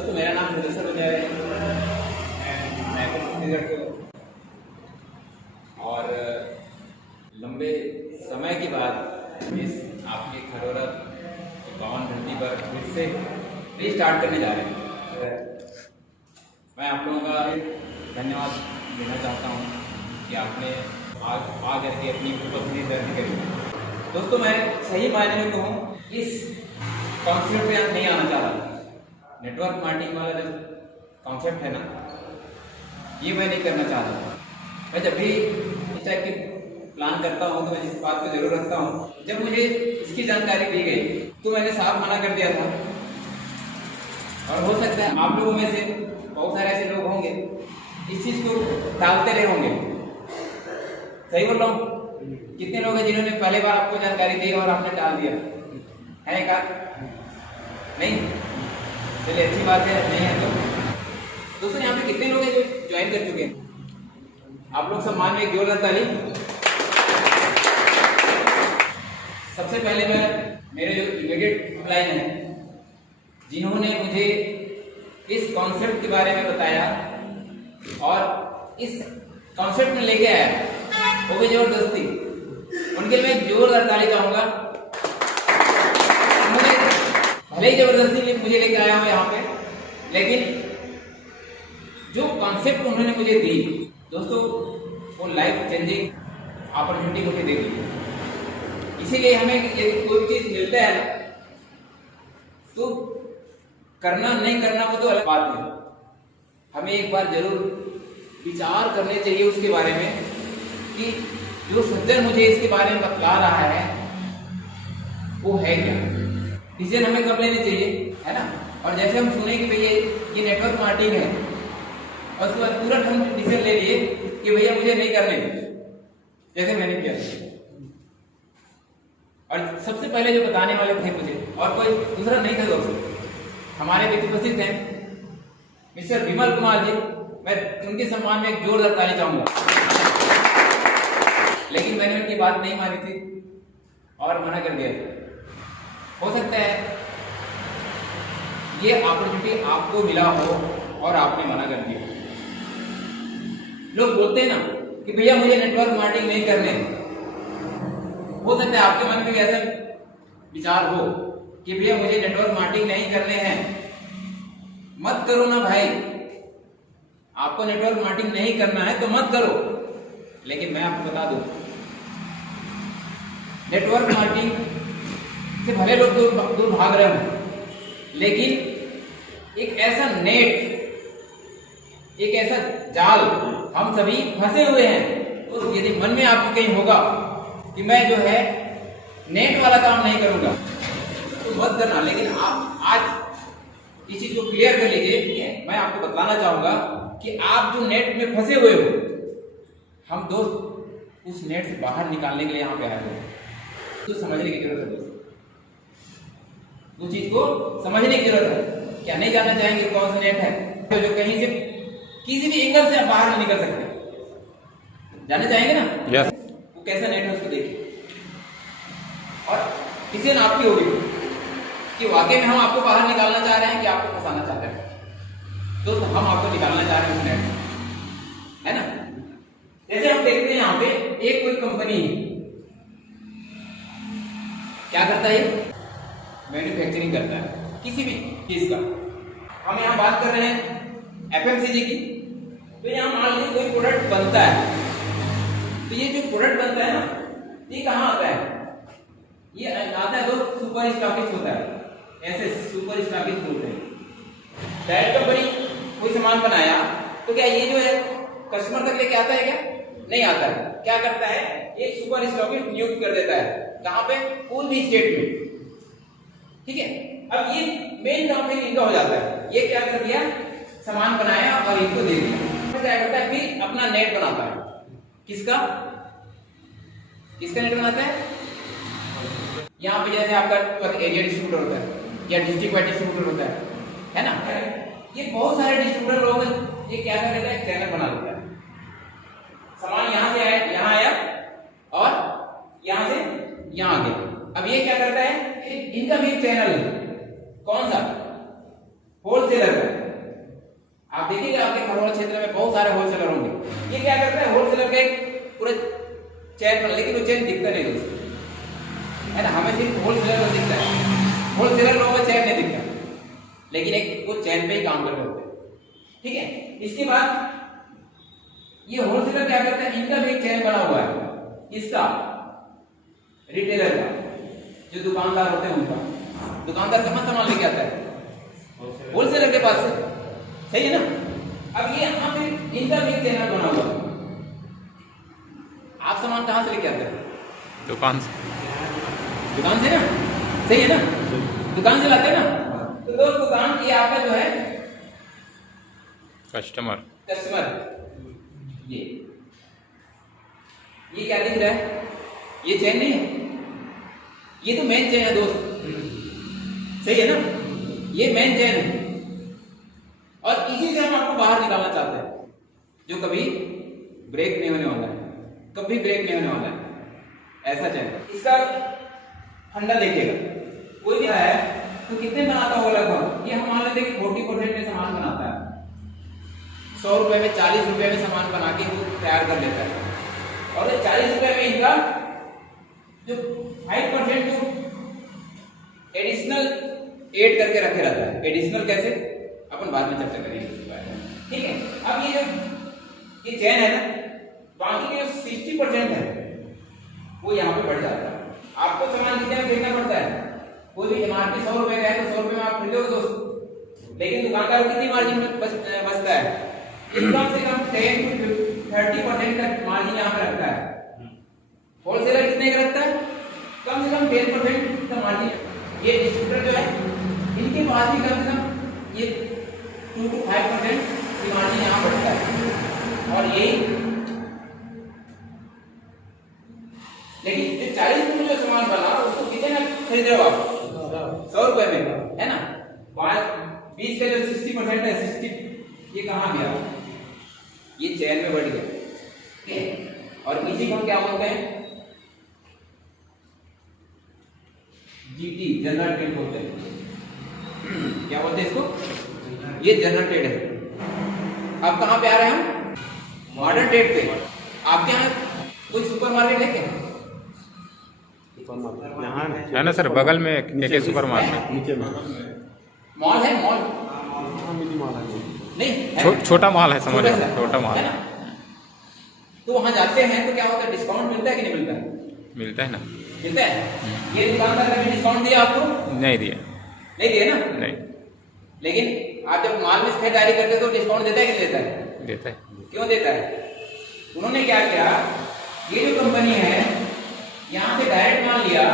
दोस्तों मेरा नाम मुदस्सिर उजैर है, मैं छत्तीसगढ़ से हूँ और लंबे समय के बाद इस आपकी खरोरा पावन धरती पर फिर से रीस्टार्ट करने जा रहे हैं। मैं आप लोगों का धन्यवाद देना चाहता हूँ कि आपने आ करके अपनी उपस्थिति दर्ज करी। दोस्तों मैं सही मायने में कहूँ इस कॉन्सेप्ट पे नहीं आना चाह रहा। नेटवर्क मार्केटिंग वाला जो कॉन्सेप्ट है ना, ये मैं नहीं करना चाह रहा। मैं जब भी इस टाइप की प्लान करता हूँ तो मैं इस बात को जरूर रखता हूँ। जब मुझे इसकी जानकारी दी गई तो मैंने साफ मना कर दिया था। और हो सकता है आप लोगों में से बहुत सारे ऐसे लोग होंगे इस चीज को टालते रहे होंगे। सही बोल रहा हूँ? कितने लोग हैं जिन्होंने पहले बार आपको जानकारी दी और आपने टाल दिया है? एक नहीं? चलिए अच्छी बात है, नहीं है तो दोस्तों यहाँ पे कितने लोग हैं जो ज्वाइन कर चुके हैं? आप लोग सम्मान में एक जोरदार ताली। सबसे पहले मैं मेरे जो इमीडिएट अपलाइन है जिन्होंने मुझे इस कॉन्सेप्ट के बारे में बताया और इस कॉन्सेप्ट में लेके आया, वो भी जबरदस्ती, उनके लिए मैं जोरदार ताली चाहूंगा। मुझे भले ही जबरदस्ती मुझे लेके आया हूं यहाँ पे, लेकिन जो कॉन्सेप्ट उन्होंने मुझे दी दोस्तों, वो लाइफ चेंजिंग अपॉर्चुनिटी मुझे दे दी। इसीलिए हमें यदि कोई चीज मिलता है तो करना नहीं करना वो तो अलग बात है। हमें एक बार जरूर विचार करने चाहिए उसके बारे में कि जो सज्जन मुझे इसके बारे में बतला रहा है वो है क्या। डिसीजन हमें कब लेने चाहिए, है ना? और जैसे हम सुने कि भैया ये नेटवर्क मार्केटिंग है और उसके बाद तुरंत हम डिसीजन ले लिए कि भैया मुझे नहीं करने, जैसे मैंने किया। और सबसे पहले जो बताने वाले थे मुझे और कोई दूसरा नहीं था दोस्तों, हमारे मित्र उपस्थित हैं मिस्टर विमल कुमार जी। मैं उनके सम्मान में एक जोरदार ताली चाहूंगा। लेकिन मैंने उनकी बात नहीं मानी थी और मना कर दिया था। हो सकता है ये अपॉर्चुनिटी आपको मिला हो और आपने मना कर दिया। लोग बोलते हैं ना कि भैया मुझे नेटवर्क मार्केटिंग नहीं करने। हो सकता है आपके मन में भी ऐसा विचार हो कि भैया मुझे नेटवर्क मार्केटिंग नहीं करने हैं। मत करो ना भाई, आपको नेटवर्क मार्केटिंग नहीं करना है तो मत करो। लेकिन मैं आपको बता दूं, नेटवर्क मार्केटिंग से भले लोग दूर भाग रहे हो, लेकिन एक ऐसा नेट, एक ऐसा जाल हम सभी फंसे हुए हैं। तो यदि मन में आपको कहीं होगा कि मैं जो है नेट वाला काम नहीं करूंगा तो मत करना। लेकिन आप आज इस चीज को क्लियर कर लीजिए। ठीक है, मैं आपको बताना चाहूंगा कि आप जो नेट में फंसे हुए हो, हम दोस्त उस नेट से बाहर निकालने के लिए यहाँ पे आए हुए। तो समझने की जरूरत है दोस्तों, उस चीज को समझने की जरूरत है। क्या नहीं जानना चाहेंगे कौन सा नेट है जो कहीं से किसी भी एंगल से आप बाहर नहीं निकल सकते? जानना चाहेंगे ना? yes. वो कैसा नेट है उसको देखिए और किसी ने आपकी होगी कि वाकई में हम आपको बाहर निकालना चाह रहे हैं कि आपको फंसाना चाह रहे हैं। दोस्तों हम आपको निकालना चाह रहे हैं उस नेट से, है ना? जैसे हम देखते हैं यहाँ पे एक कोई कंपनी क्या करता है, मैन्युफैक्चरिंग करता है किसी भी चीज का। हम यहाँ बात कर रहे हैं एफएमसीजी की। तो यहाँ मान लीजिए कोई प्रोडक्ट बनता है, तो ये जो प्रोडक्ट बनता है ना, ये कहाँ आता है? ये आता है तो सुपर स्टॉकिस्ट होता है, ऐसे सुपर स्टॉकिस्ट बोलते हैं। डायरेक्ट कंपनी कोई सामान बनाया तो क्या ये जो है कस्टमर तक लेके आता है? क्या नहीं आता है। क्या करता है? एक सुपर स्टॉकिस्ट नियुक्त कर देता है, कहाँ पे? कोई भी स्टेट में। ठीक है, अब ये मेन काम पे इनका हो जाता है। ये क्या कर दिया, सामान बनाया और इनको दे दिया। क्या करता है? फिर अपना नेट बनाता है। किसका किसका नेट बनाता है? यहाँ पे जैसे आपका एरिया डिस्ट्रीब्यूटर होता है या डिस्ट्रिक्ट वाइड डिस्ट्रीब्यूटर होता है ना? ये बहुत सारे डिस्ट्रीब्यूटर लोग ये क्या कर लेता है, चैनल बना लेता है। सामान यहाँ से आया, यहाँ आया और यहाँ से यहाँ आ गया। अब ये क्या करता है, इनका भी एक चैनल है। कौन सा? होलसेलर का। खरौरा क्षेत्र में बहुत सारे होलसेलर होंगे। ये क्या करते हैं, होलसेलर के पूरे चैन पर, लेकिन वो चैन दिखता नहीं दोस्तों, है ना। हमें सिर्फ होलसेलर दिखता है, होलसेलर लोगों को चैन नहीं दिखता, लेकिन एक वो चैन पे ही काम कर रहे होते हैं। ठीक है, इसके बाद ये होलसेलर क्या करते हैं, इनका भी एक चैन बना हुआ है, इसका रिटेलर का, जो दुकानदार होते हैं उनका। दुकानदार कहाँ सामान लेके आता है, होलसेलर के पास से, सही है ना। अब ये यहाँ पे इनका भी एक चैनल बना हुआ है। आप सामान कहाँ से लेके आते हैं, दुकान से, दुकान से ना, सही है ना, दुकान से लाते हैं ना। तो दोस्त दुकान की आपका जो है कस्टमर, ये क्या दिख रहा है, ये चैन नहीं है, ये तो मेन चैन है दोस्त, सही है ना, ये मेन चैन है। और इसी से हम आपको बाहर निकालना चाहते हैं, जो कभी ब्रेक नहीं होने वाला है, कभी ब्रेक नहीं होने वाला है, ऐसा चैन। इसका फंडा देखिएगा, कोई भी है तो कितने बनाता होगा लगभग, ये हम मान लेते हैं कि 40% में सामान बनाता है, 100 रुपए में 40 रुपए में सामान बना के वो तैयार कर लेता है। और 40 रुपए में इनका जो 5% जो एडिशनल ऐड करके रखे रहता है, एडिशनल कैसे अपन बाद में चर्चा करेंगे इसके बारे में। ठीक है, अब ये जो ये चैन है ना, बाकी के 60% है वो यहाँ पे बढ़ जाता है। आपको सामान कितने में बेचना पड़ता है, कोई भी एमआरपी 100 रुपए का है तो 100 रुपए में आप खरीदोगे दोस्त, लेकिन दुकानदार को कितनी मार्जिन में बचता है, कम से कम 10 to 30% का मार्जिन यहाँ पे रखता है। होलसेलर कितने का रखता है, कम से कम 10% का मार्जिन। ये डिस्ट्रीब्यूटर जो है इनके पास भी कम से कम ये 2 to 5% की मार्जिन यहाँ बढ़ता है। और यही लेकिन 40 रुपए जो सामान बना उसको कितने में खरीद रहे हो आप, 100 रुपए में, है ना। 20 का जो 60% है, 60 ये कहाँ गया, ये चैन में बढ़ गया। ठीक है, और इसी को क्या बोलते हैं, जीटी, जनरल ट्रेड बोलते हैं। क्या बोलते हैं इसको, ये जनरल ट्रेड है। अब कहाँ पे आ रहे हैं हम, मॉडर्न ट्रेड पे। आपके यहाँ कोई सुपरमार्केट है क्या, है ना सर, बगल में एक सुपर मार्केट, नीचे में मॉल है, मॉल नहीं, छोटा मॉल है, समझ लो, छोटा मॉल है ना। तो वहां जाते हैं तो क्या होता है, डिस्काउंट मिलता है कि नहीं मिलता है, मिलता है ना, मिलता है। ये दुकानदार कभी डिस्काउंट दिया आपको, नहीं दिया, नहीं दिया ना, नहीं। लेकिन आप जब माल में खरीदारी करते हो तो डिस्काउंट देता है कि नहीं देता है, देता है। क्यों देता है, उन्होंने क्या किया, ये जो कंपनी है यहां से डायरेक्ट माल लिया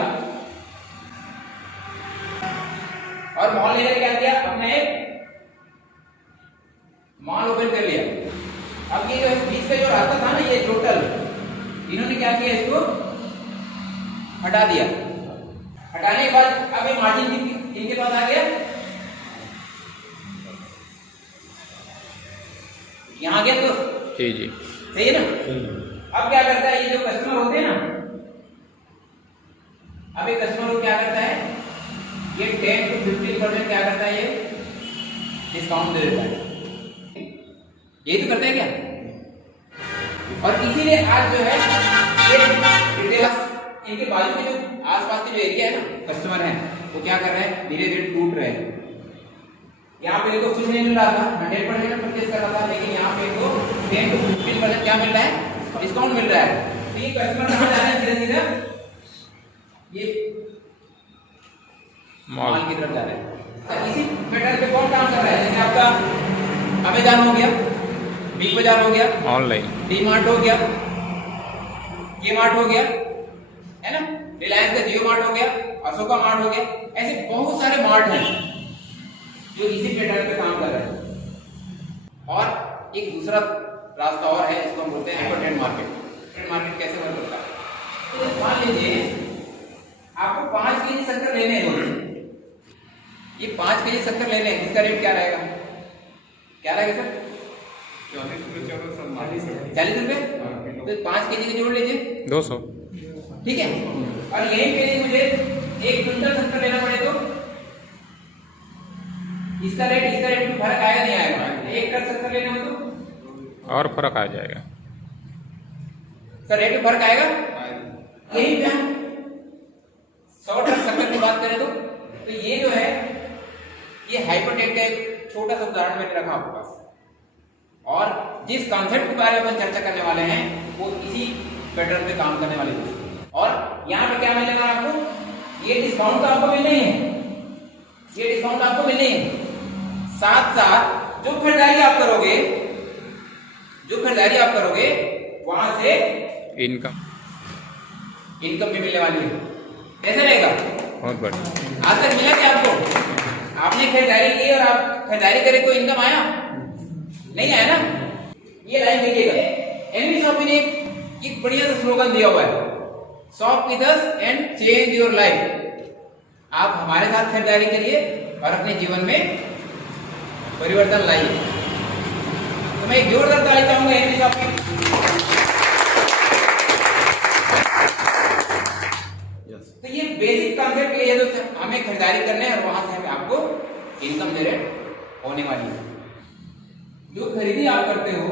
और मॉल लेकर क्या किया, अपने मॉल ओपन कर लिया। अब ये जो बीच का जो रास्ता था ना, ये टोटल इन्होंने क्या किया, इसको हटा दिया। हटाने के बाद अब ये मार्जिन इनके पास आ गया, यहां गया तो जी जी, सही है ना। अब क्या करता है, ये जो कस्टमर होते हैं ना, अब एक कस्टमर को क्या करता है, ये 10 to 15% क्या करता है, ये डिस्काउंट दे देता है। यही तो करते हैं क्या, और इसीलिए आज जो है ये रिटेलर्स, इनके बाजू के जो आसपास के जो एरिया है ना, कस्टमर हैं, वो क्या कर रहे हैं, धीरे धीरे टूट रहे हैं। यहाँ पे तो कुछ नहीं मिल रहा था, 100% परचेज कर रहा था, लेकिन यहाँ पे तो 10 to 15% क्या मिल रहा है, डिस्काउंट मिल रहा है। तो ये कस्टमर कहाँ जा रहे हैं, धीरे धीरे ये मॉल की तरफ जा रहे हैं। इसी पैटर्न पे कौन काम कर रहा है, जैसे आपका अमेज़न हो गया, बिग बाजार हो गया, ऑनलाइन, डी मार्ट हो गया, के मार्ट हो गया, है ना, रिलायंस का जियो मार्ट हो गया, अशोका मार्ट हो गया, ऐसे बहुत सारे मार्ट हैं जो इसी पैटर्न पे काम कर रहे हैं। और एक दूसरा रास्ता और है, इसको हम बोलते हैं ट्रेड मार्केट। ट्रेड मार्केट कैसे वर्क करता है, तो मान लीजिए आपको 5 केजी शक्कर लेने हैं, ये 5 केजी शक्कर लेने हैं, इसका रेट क्या रहेगा, क्या रहेगा सर, 40 रुपए। तो 5 केजी के जोड़ लीजिए 200, ठीक है। और यही पे मुझे 1 क्विंटल शक्कर लेना पड़े तो इसका रेट में फर्क आएगा नहीं आएगा। 1 टन शक्कर लेना हो तो और फर्क आ जाएगा। सर रेट में फर्क आएगा यही पे हम शॉर्ट टर्म सर्कल की बात करें तो ये जो है ये हाइपोटेक का एक छोटा सा उदाहरण मैंने रखा आपके पास, और जिस कॉन्सेप्ट के बारे में अपन चर्चा करने वाले हैं वो इसी पैटर्न पे काम करने वाले हैं। और यहाँ पे क्या मिलेगा आपको, ये डिस्काउंट तो आपको मिलना ही है, ये डिस्काउंट आपको मिलना ही है। साथ साथ जो खरीदारी आप करोगे वहां से इनकम भी मिलने वाली है। कैसे रहेगा? बहुत बढ़िया। आज तक मिला क्या आपको? आपने खरीदारी की और आप खरीदारी करे, कोई इनकम आया? नहीं आया ना। ये लाइन देखिएगा, एनवी शॉपी ने एक बढ़िया सा स्लोगन दिया हुआ है, shop with us and change your life. आप हमारे साथ खरीदारी करिए और अपने जीवन में परिवर्तन लाइए। तो मैं एक जोरदार ताली चाहूंगा एनवी शॉपी। तो ये बेसिक कॉन्सेप्ट ये है, तो हमें खरीदारी करने हैं और वहां से हमें आपको इनकम जनरेट होने वाली है। जो खरीदी आप करते हो,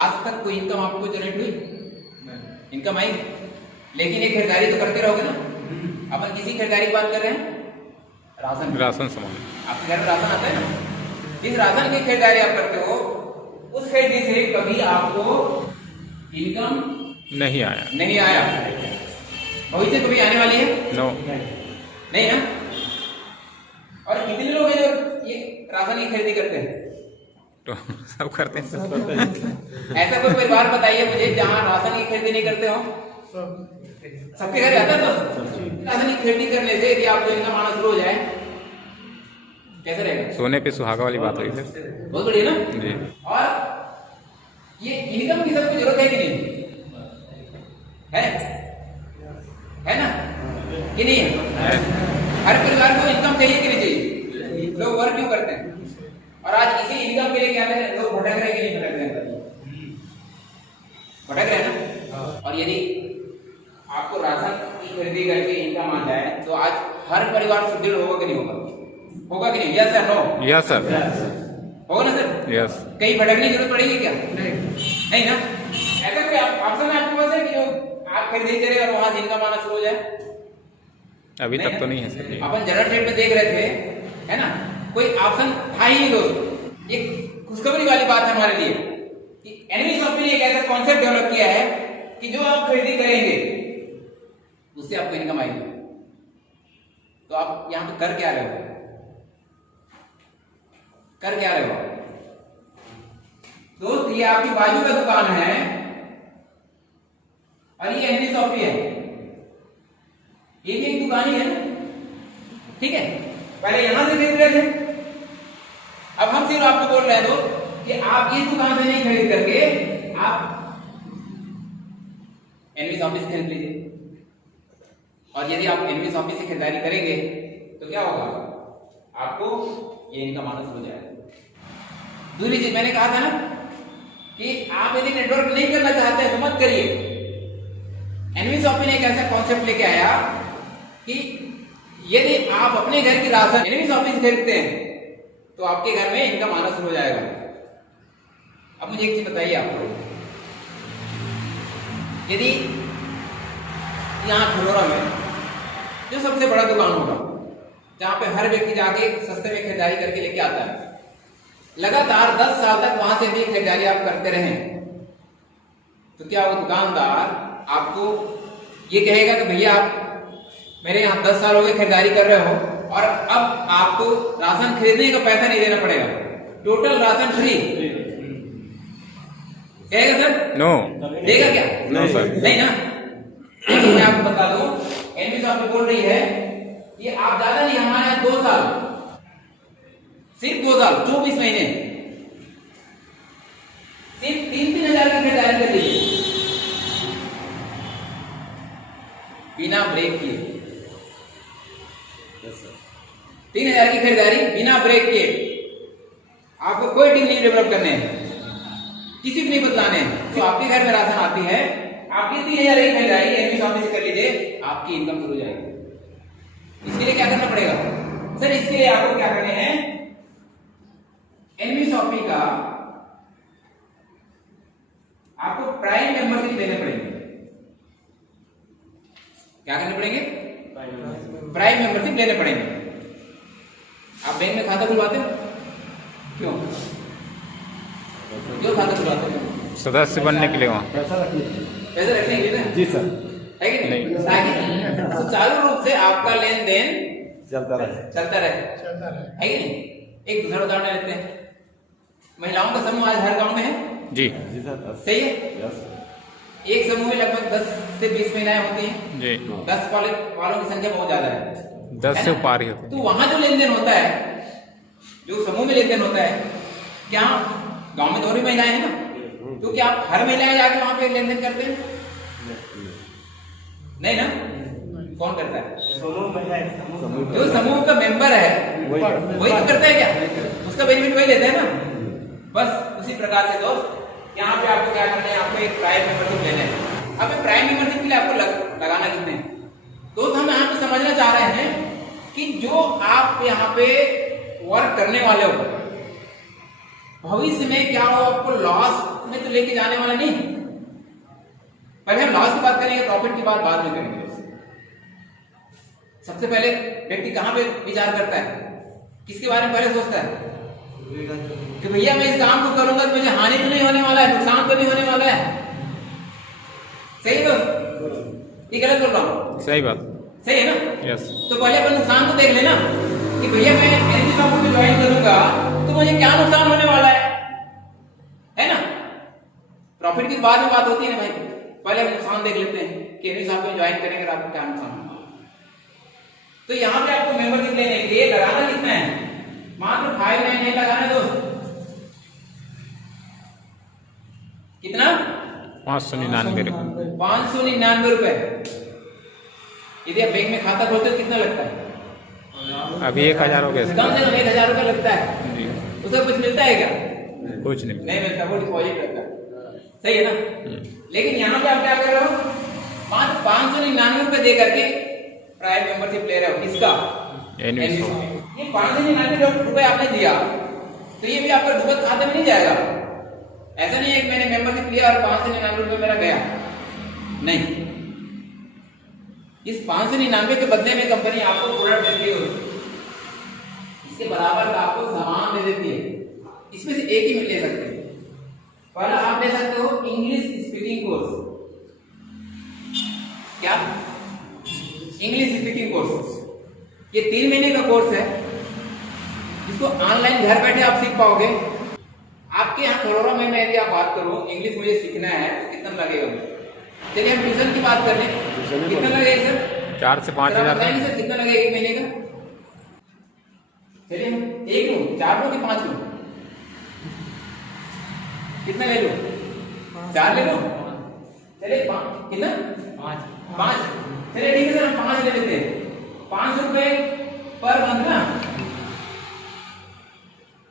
आज तक कोई इनकम आपको जनरेट हुई? इनकम आई, लेकिन ये खरीदारी तो करते रहोगे ना। अपन किसी खरीदारी की बात कर रहे हैं, राशन सामान। आपके घर में राशन आता है ना, जिस राशन की खरीदारी आप करते हो उस खरीदी से कभी आपको इनकम नहीं आया। भविष्य कभी आने वाली है? नो। नहीं ना। और कितने लोग हैं जो ये राशन की खरीदी करते हैं? तो सब करते हैं। ऐसा कोई परिवार बताइए मुझे जहां राशन की खरीदी नहीं करते हो? सबके घर आता है। तो राशन की खरीदी करने से यदि आपको इनकम आना शुरू हो जाए, कैसे रहेगा? सोने पे सुहागा वाली बात हुई सर। बहुत बढ़िया ना जी। और ये इनकम की सबको जरूरत है कि नहीं है ना, कि नहीं है? हर परिवार को इनकम चाहिए कि नहीं चाहिए? लोग वर्क क्यों करते हैं? और आज इसी इनकम के लिए क्या है, लोग भटक रहे कि नहीं भटक रहे? भटक रहे ना। और यदि आपको राशन की खरीदी करके इनकम आ जाए तो आज हर परिवार सुदृढ़ होगा कि नहीं होगा? होगा कि नहीं? Yes sir, no? Yes sir. होगा ना सर? यस। कहीं भटकने की जरूरत पड़ेगी क्या? नहीं ना। ऐसा कोई ऑप्शन है आपके पास है कि जो आप खरीदी करें और वहां से इनकम आना शुरू हो जाए? अभी तक तो नहीं है सर। अपन जनरल ट्रेड में देख रहे थे, है ना, कोई ऑप्शन था ही नहीं दोस्तों। एक खुशखबरी वाली बात है हमारे लिए कि एनवी शॉपी ने एक ऐसा कॉन्सेप्ट डेवलप किया है कि जो आप खरीदी करेंगे उससे आपको इनकम आएगी। तो आप यहां पे कर क्या रहे हो? दोस्त, ये आपकी बाजू का दुकान है और ये एनवी शॉपी है, ये भी एक दुकान ही है ना, ठीक है? पहले यहां से खरीद रहे थे, अब हम सिर्फ आपको बोल रहे हैं दोस्त कि आप इस दुकान से नहीं खरीद करके आप एनवी शॉपी से खरीद लीजिए। और यदि आप एनवी शॉपी से खरीदारी करेंगे तो क्या होगा? आपको ये इनकम आना शुरू हो जाएगा। दूसरी चीज मैंने कहा था ना कि आप यदि नेटवर्क नहीं करना चाहते हैं तो मत करिए। एनवी शॉपी ने एक ऐसा कॉन्सेप्ट लेके आया कि यदि आप अपने घर की राशन एनवी शॉपी से खरीदते हैं तो आपके घर में इनकम आना शुरू हो जाएगा। अब मुझे एक चीज बताइए आपको, यदि यहाँ खरोरा में जो सबसे बड़ा दुकान होगा जहां पे हर व्यक्ति जाके सस्ते में खरीदारी करके लेके आता है, लगातार 10 साल तक वहां से भी खरीदारी आप करते रहें, तो क्या वो दुकानदार आपको ये कहेगा कि भैया आप मेरे यहाँ 10 साल हो गए खरीदारी कर रहे हो और अब आपको राशन खरीदने का पैसा नहीं देना पड़ेगा, टोटल राशन फ्री, कहेगा सर? नो। देगा क्या? No sir. नहीं ना। मैं आपको बता दूं, एनवी शॉपी बोल रही है ये आप ज्यादा नहीं, हमारे यहाँ 2 साल, सिर्फ 2 साल 24 महीने सिर्फ 3-3 हजार की खरीदारी कर लीजिए बिना ब्रेक किए। 3,000 की खरीदारी बिना ब्रेक के, आपको कोई टीम नहीं डेवलप करने हैं, किसी को नहीं बदलाने हैं। तो आपके घर में राशन आती है, आपकी 3,000 की खरीदारी एनवी शॉपी से कर लीजिए, आपकी इनकम शुरू हो जाएगी। इसके लिए क्या करना पड़ेगा सर? इसके लिए आपको क्या करने हैं, एनवी शॉपी प्राइम मेंबरशिप लेने पड़ेंगे। आप बैंक में खाता खुलवाते हो क्यों? क्यों खाता खुलवाते हो? सदस्य बनने के लिए वहाँ पैसे रखने के लिए ना? जी सर। है कि नहीं? ताकि सुचारू रूप से आपका लेन देन चलता रहे। है कि नहीं? एक दूसरा उदाहरण लेते हैं। महिलाओं का समूह आज हर गांव में है। जी जी सर। सही है। यस। एक समूह में लगभग 10 से 20 महिलाएं होती हैं। जी 10 वालों की संख्या बहुत ज्यादा है। 10 है से ना? ऊपर ही होते तो वहां जो लेन देन होता है, जो समूह में लेन देन होता है, क्या गांव में तो और भी महिलाएं हैं ना? तो क्या आप हर महिलाएं जाके वहां पे लेन देन करते हैं? नहीं ना? कौन करता है? जो समूह का मेंबर है वही तो करता है। क्या उसका बेनिफिट वही लेता है ना? बस उसी प्रकार से दोस्त यहाँ पे आपको क्या करना है, आपको एक प्राइम मेंबरशिप लेना है। अब प्राइम मेंबरशिप के लिए आपको लगाना कितने हैं? तो हम यहाँ पे समझना चाह रहे हैं कि जो आप यहाँ पे वर्क करने वाले हो, भविष्य में क्या हो, आपको लॉस में तो लेके जाने वाला नहीं। पहले हम लॉस की बात करेंगे, प्रॉफिट की बात बाद में करेंगे। सबसे पहले व्यक्ति कहां पे विचार करता है, किसके बारे में पहले सोचता है कि भैया मैं इस काम को करूंगा तो मुझे हानि तो नहीं होने वाला है, नुकसान तो नहीं होने वाला है। सही दोस्त? ये गलत बोल रहा हूं? सही बात। सही है ना? यस। तो पहले अपन नुकसान को देख लेना कि भैया मैं एनर्जी शॉप में ज्वाइन करूंगा तो मुझे क्या नुकसान होने वाला है ना? प्रॉफिट की बाद में बात होती है ना भाई, पहले हम नुकसान देख लेते हैं कि एनर्जी शॉप में ज्वाइन करेंगे तो आपको क्या नुकसान होगा। तो यहाँ पे आपको मेंबरशिप लेने के लिए लगाना कितना है? मात्र 599 लगाना है दोस्त। कितना? 599 599 रुपए। यदि आप बैंक में खाता खोलते हो कितना लगता है? अभी 1000 हो गए कम से कम 1000 रुपए लगता है। जी। उसका कुछ मिलता है क्या? कुछ नहीं। नहीं मिलता, वो डिपॉजिट करता है। सही है ना? लेकिन यहाँ पे आप क्या कर रहे हो, मात्र 599 रुपए दे करके प्राइम मेंबरशिप ले रहे हो। किसका? एनवीसी। ये 599 रुपए आपने दिया तो ये भी आपका डूबत खाते में नहीं जाएगा। ऐसा नहीं है कि मैंने मेंबरशिप लिया और 599 रुपए मेरा गया, नहीं। इस 599 के बदले में कंपनी आपको प्रोडक्ट देती है, इसके बराबर का आपको सामान दे देती है। इसमें से एक ही ले सकते हैं। पहला आप ले सकते हो इंग्लिश स्पीकिंग कोर्स। क्या? English speaking course. ये 3 महीने का कोर्स है जिसको ऑनलाइन घर बैठे आप सीख पाओगे। आपके यहाँ खरोरा में यदि आप बात करो, इंग्लिश मुझे सीखना है तो कितना लगेगा? चलिए हम ट्यूशन की बात कर लें, कितना लगेगा सर? 4 से 5 हज़ार। सर कितना लगेगा 1 महीने का? चलिए हम 1 लूं, 4 लूं कि 5 लूं? कितना ले लो? 4 ले लो। चलिए कितना? 5। चलिए ठीक है सर, हम 5 ले लेते हैं। 500 रुपए पर मंथ ना?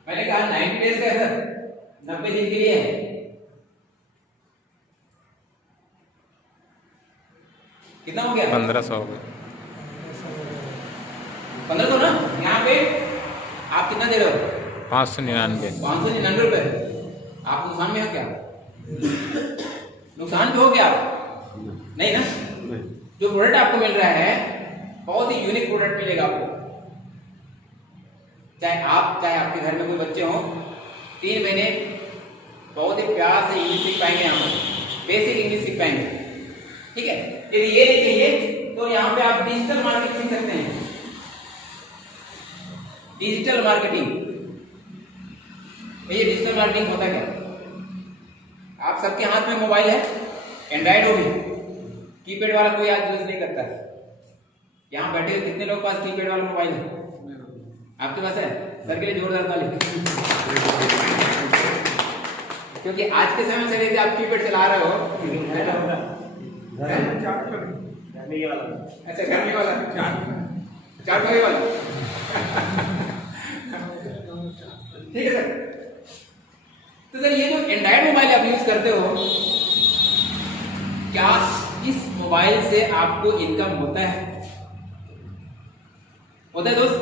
मैंने कहा 90 डेज का है सर, 90 दिन के लिए है। कितना हो गया? 1500 हो गए। 1500 ना? यहाँ पे आप कितना दे रहे हो? 599। 599 रुपए। आप नुकसान में हो क्या? नुकसान पे हो क्या? नहीं ना? जो प्रोडक्ट आपको मिल रहा है बहुत ही यूनिक प्रोडक्ट मिलेगा आपको। चाहे आपके घर में कोई बच्चे हो, 3 महीने बहुत ही प्यार से इंग्लिश सीख पाएंगे, यहाँ पर बेसिक इंग्लिश सीख पाएंगे। ठीक है? यदि ये नहीं चाहिए तो यहाँ पे आप डिजिटल मार्केटिंग सीख सकते हैं। Digital marketing. ये डिजिटल मार्केटिंग होता क्या? आप सबके हाथ में मोबाइल है, एंड्राइड हो भी, कीपैड वाला कोई आज यूज नहीं करता है। यहाँ बैठे हुए कितने लोग पास कीपैड वाला मोबाइल है? आपके पास है? सर के लिए जोरदार ताली। क्योंकि आज के समय से यदि आप कीपैड चला रहे हो, अच्छा घर में वाला 4 पैसे वाला, ठीक है सर। तो सर ये जो एंड्राइड मोबाइल आप यूज करते हो, क्या इस मोबाइल से आपको इनकम होता है? होता है दोस्त?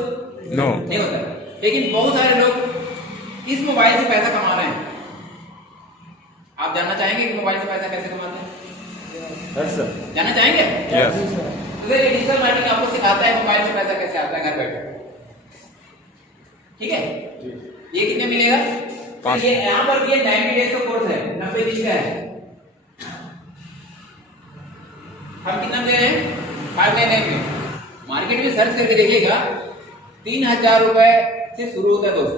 नो। नहीं होता है। लेकिन बहुत सारे लोग इस मोबाइल से पैसा कमा रहे हैं। आप जानना चाहेंगे कि मोबाइल से पैसा कैसे कमाते हैं? सर जानना चाहेंगे? यस। तो तो ये डिजिटल मार्केटिंग आपको सिखाता है मोबाइल से पैसा कैसे आता है घर बैठे। ठीक है, ये कितने मिलेगा? तो ये यहाँ पर भी 90 डेज का कोर्स है, 90 दिन का है। हम कितना दे रहे हैं? 599 में। मार्केट में सर्च करके देखिएगा 3000 रुपए से शुरू होता है दोस्त।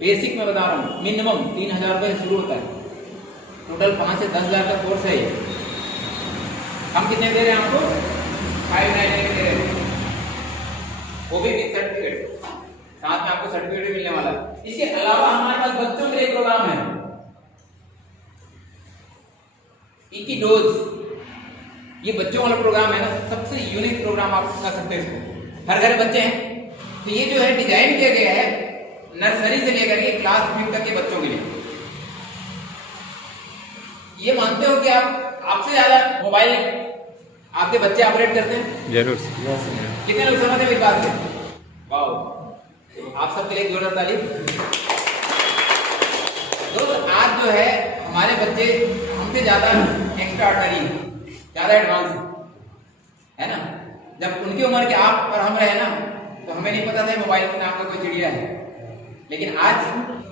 बेसिक में बता रहा हूँ, मिनिमम 3000 रुपए से शुरू होता है। टोटल 5 से 10 हजार का कोर्स है ये। हम कितने दे रहे हैं आपको? 599 दे रहे हैं, वो भी विद सर्टिफिकेट। साथ में आपको सर्टिफिकेट भी मिलने वाला है। इसके अलावा हमारे पास बच्चों के लिए प्रोग्राम है, इकी डोज। ये बच्चों वाला प्रोग्राम है ना, सबसे यूनिक प्रोग्राम आप कर सकते हैं इसको। हर घर बच्चे हैं, तो ये जो है डिजाइन किया गया है नर्सरी से लेकर के क्लास 5 तक के बच्चों के लिए। ये मानते हो कि आप आपसे ज्यादा मोबाइल आपके बच्चे ऑपरेट करते हैं? जरूर। कितने लोग समझते हैं इस बात से? वाओ, आप सबके लिए जोरदार ताली। दोस्त आज जो है हमारे बच्चे हमसे ज्यादा एक्स्ट्रा ऑर्डिनरी, ज्यादा एडवांस है ना। जब उनकी उम्र के आप और हम रहे ना, तो हमें नहीं पता था मोबाइल के नाम का कोई चिड़िया है। लेकिन आज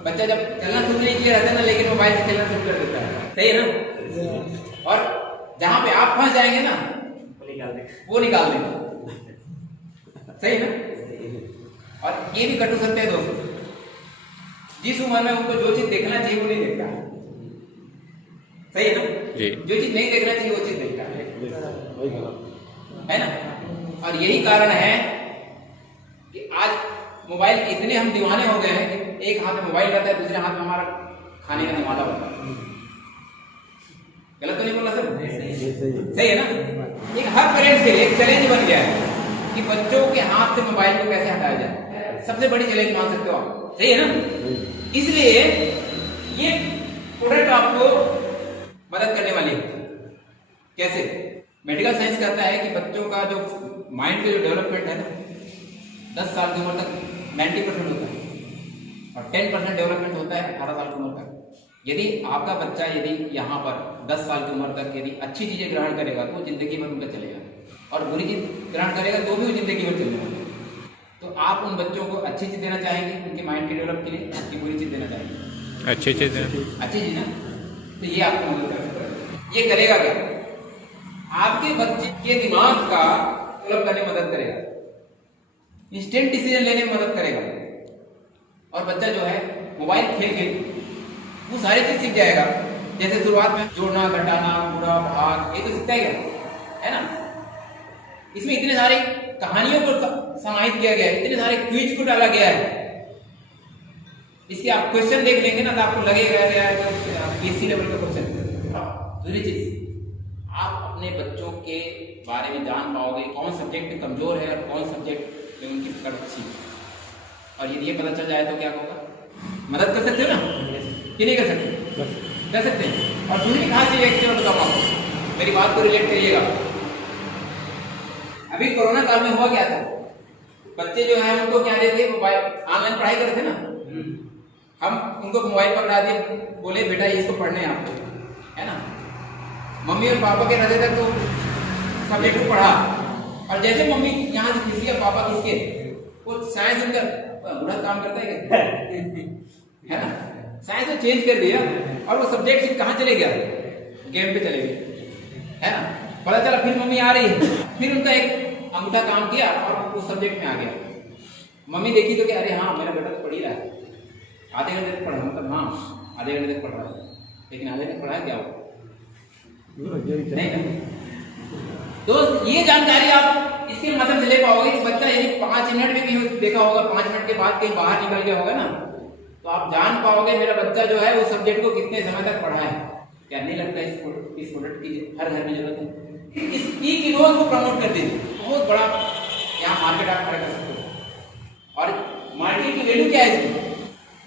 बच्चा जब चलना फिरने के लिए रहता है ना, लेकिन मोबाइल से खेलना शुरू कर देता है। सही है ना? और जहां पे आप फंस जाएंगे ना, वो निकाल देंगे। सही है ना? और ये भी कटु सत्य है दोस्तों, जिस उम्र में उनको जो चीज देखना चाहिए वो नहीं देखता। सही है ना? जो चीज नहीं देखना चाहिए वो चीज देखता है ना। और यही कारण है कि आज मोबाइल के इतने हम दीवाने हो गए हैं कि एक हाथ में मोबाइल रहता है, दूसरे हाथ में हमारा खाने का निवाला होता है। गलत तो नहीं बोला सर? सही है ना? एक हर पेरेंट्स के लिए एक चैलेंज बन गया है कि बच्चों के हाथ से मोबाइल को कैसे हटाया जाए। सबसे बड़ी चैलेंज मान सकते हो आप। सही है ना? इसलिए ये प्रोडक्ट आपको मदद करने वाली है। कैसे? मेडिकल साइंस कहता है कि बच्चों का जो माइंड का जो डेवलपमेंट है ना, 10 साल की उम्र तक 90% होता है और 10% डेवलपमेंट होता है 18 साल की उम्र तक। यदि आपका बच्चा यदि यहाँ पर 10 साल की उम्र तक यदि अच्छी चीजें ग्रहण करेगा तो जिंदगी भर उनका चलेगा, और बुरी चीज ग्रहण करेगा तो भी वो जिंदगी भर चलेगा। तो आप उन बच्चों को अच्छी चीज देना चाहेंगे उनके माइंड के डेवलप के लिए, कि बुरी चीज देना चाहेंगे? अच्छी चीज ना, तो ये आपको मदद कर सकता है। ये करेगा क्या? आपके बच्चे के दिमाग का डेवलप करने में मदद करेगा, इंस्टेंट डिसीजन लेने में मदद करेगा, और बच्चा जो है मोबाइल खेल खेल वो सारी चीज सीख जाएगा। जैसे शुरुआत में जोड़ना, घटाना, गुणा, भाग, ये तो सीखता है ना। इसमें इतने सारे कहानियों को समाहित किया गया है, इतने सारे क्विज को डाला गया है। इसके आप क्वेश्चन देख लेंगे ना तो आपको लगेगा बीएससी लेवल का क्वेश्चन। दूसरी चीज, आप अपने बच्चों के बारे में जान पाओगे कौन सब्जेक्ट कमजोर है और कौन सब्जेक्ट में उनकी पकड़ अच्छी है। और यदि ये पता चल जाए तो क्या होगा? मदद कर सकते हो ना, कि नहीं कर सकते? कर सकते हैं। और दूसरी कहाँ से एक चीज बताऊँ आपको, मेरी बात को रिलेट करिएगा। अभी कोरोना काल में हुआ क्या था, बच्चे जो है उनको क्या देते, मोबाइल ऑनलाइन पढ़ाई करते ना, हम उनको मोबाइल पकड़ा दिए, बोले बेटा इसको पढ़ने हैं आपको, है ना। मम्मी और पापा के रहते थे तो सब्जेक्ट को पढ़ा, और जैसे मम्मी यहाँ से खिसकी और पापा खिसके, वो साइंस उनका बुरा काम करता है क्या? है ना, साइंस ने चेंज कर दिया और वो सब्जेक्ट से कहाँ चले गया, गेम पे चले गए, है ना। पता चला फिर मम्मी आ रही है, फिर उनका एक अंगूठा काम किया और उस सब्जेक्ट में आ गया। मम्मी देखी तो क्या, अरे हाँ मेरा बेटा तो पढ़ ही रहा है, आधे घंटे तक पढ़ा, मतलब हाँ आधे घंटे तक पढ़ रहा है, लेकिन आधे घंटे पढ़ा क्या हो नहीं। तो ये जानकारी आप इसके माध्यम से ले पाओगे कि बच्चा यदि 5 मिनट में भी देखा होगा, 5 मिनट के बाद कहीं बाहर निकल गया होगा ना, तो आप जान पाओगे मेरा बच्चा जो है उस सब्जेक्ट को कितने समय तक पढ़ा है। क्या नहीं लगता इस प्रोडक्ट की हर घर में जरूरत है? इस की रोज को प्रमोट कर दीजिए, बहुत बड़ा यहाँ मार्केट आप खड़ा कर सकते हो। और मार्केट की वैल्यू क्या है इसकी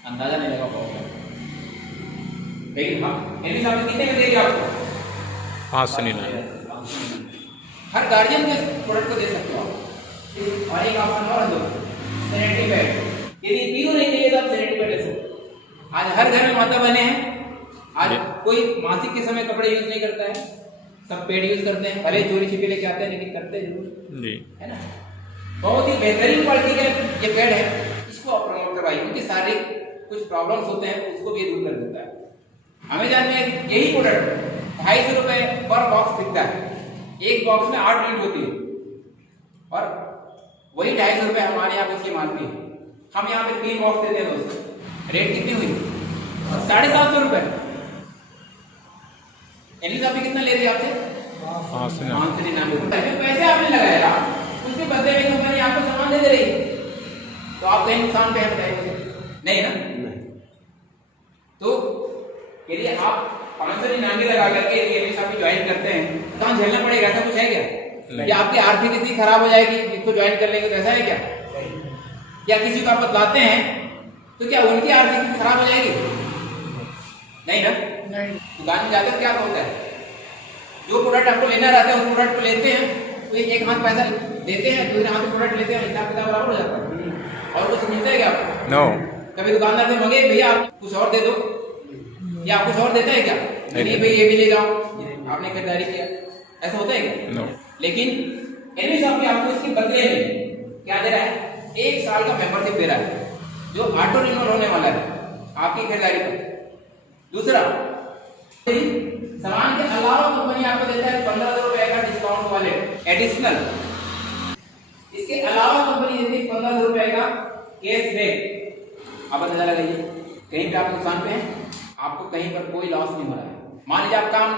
अंदाजा नहीं लगा पाओगे, लेकिन हम एमपी साहब कितने में देंगे आपको? 599। हर गार्जियन को इस प्रोडक्ट को दे सकते हो आप। और एक ऑप्शन और दो, सैनिटरी पैड। यदि तीनों नहीं चाहिए तो आप सैनिटरी पैड ले सकते हो। आज हर घर में माता बहने हैं, आज कोई मासिक के समय कपड़े यूज नहीं करता है, सब पेड यूज करते हैं, भले चोरी छिपे लेके आते हैं लेकिन करते जरूर जी। है ना। बहुत ही बेहतरीन क्वालिटी का ये पेड है, इसको आप प्रमोट करवाइए क्योंकि सारे कुछ प्रॉब्लम्स होते हैं उसको भी दूर कर देता है। अमेजॉन में यही प्रोडक्ट 250 रुपए पर बॉक्स बिकता है, एक बॉक्स में 8 यूनिट होती है और वही 250 रुपए हमारे यहाँ इसकी मार्केट है। हम यहाँ पे 3 बॉक्स देते हैं दोस्तों, रेट कितनी हुई 750 रुपए। एनलिस आपने कितना ले रही है आपसे 599 रुपए। पैसे आपने लगाया उसके बदले में कंपनी आपको सामान दे रही है, तो आप कहीं नुकसान पे बताएंगे नहीं ना। तो यदि आप 599 लगा करके एनलिस आप ज्वाइन करते हैं नुकसान झेलना पड़ेगा, ऐसा कुछ है क्या? या आपकी आर्थिक स्थिति खराब हो जाएगी इसको ज्वाइन कर लेंगे तो ऐसा है क्या? या किसी को आप बतलाते हैं तो क्या उनकी आर्थिक स्थिति खराब हो जाएगी? नहीं ना। दुकान में जाकर क्या होता है, जो प्रोडक्ट आपको लेना रहता है उस प्रोडक्ट को लेते हैं तो एक हाथ पैसा देते हैं, दूसरे हाथ प्रोडक्ट लेते हैं, हिसाब किताब बराबर हो जाता है। और कुछ मिलता है क्या आपको? नो। कभी दुकानदार से मांगे भैया आप कुछ और दे दो, या आप कुछ और देता है क्या? नहीं भाई ये भी ले जाओ, आपने खरीदारी किया, ऐसा होता है क्या? नो। लेकिन एनलिस आपको इसके बदले में क्या दे रहा है? 1 साल का मेंबरशिप दे रहा है जो ऑटो रिन्यूअल होने वाला है आपकी खरीदारी पर। दूसरा, सामान के अलावा कंपनी आपको देता है 1500 रुपए का डिस्काउंट वाले एडिशनल। इसके अलावा कंपनी देती है 1500 रुपए का कैशबैक। आप अंदाजा लगाइए, कहीं पे आप नुकसान पे हैं, आपको कहीं पर कोई लॉस नहीं हो रहा है। मान लीजिए आप काम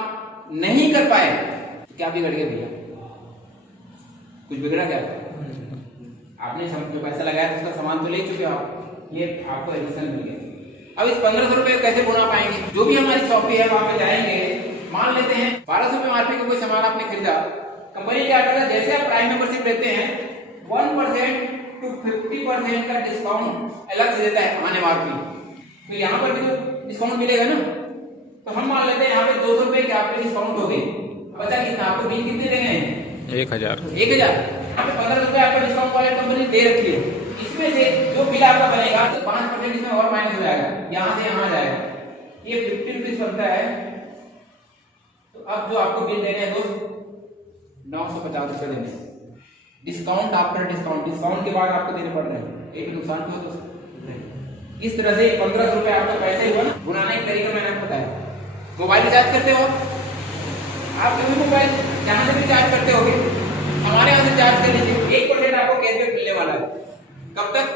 नहीं कर पाए तो क्या बिगड़ गया भैया? कुछ बिगड़ा क्या? आपने जो पैसा लगाया था उसका सामान तो ले चुके हो आप, ये आपको एडिशनल मिल गया। अब इस 1500 रुपए कैसे बुना पाएंगे? जो भी हमारी शॉपी है वहां पे जाएंगे, मान लेते हैं 1200 रुपए मार्केट का कोई सामान आपने खरीदा, कंपनी क्या करता है जैसे आप प्राइम मेंबरशिप लेते हैं 1% to 50% का डिस्काउंट अलग से देता है आने मार्केट। तो यहाँ पर भी तो डिस्काउंट मिलेगा ना। तो हम मान लेते हैं यहाँ पे 200 रुपए के आपके डिस्काउंट हो गए, बचा कितना? आपको बिल कितने देंगे? 1000। 1000। यहाँ पे 15 रुपए आपका डिस्काउंट वाले कंपनी दे रखी है, इसमें से जो बिल आपका बनेगा तो 5% इसमें और माइनस हो जाएगा, यहाँ से यहाँ जाएगा, ये 50 रुपीज बनता है। तो अब जो आपको बिल देने हैं दोस्त 950 रुपए देने हैं, डिस्काउंट आफ्टर डिस्काउंट, डिस्काउंट के बाद आपको देने पड़ रहे हैं। एक नुकसान क्यों दोस्त? इस तरह से 1500 रुपए आपका पैसे हुआ ना। बुनाने का तरीका मैंने आपको बताया। मोबाइल रिचार्ज करते हो आप, कभी मोबाइल जहां से भी रिचार्ज करते होगे हमारे यहाँ से चार्ज कर लीजिए, 1% आपको कैशबैक मिलने वाला है। कब तक?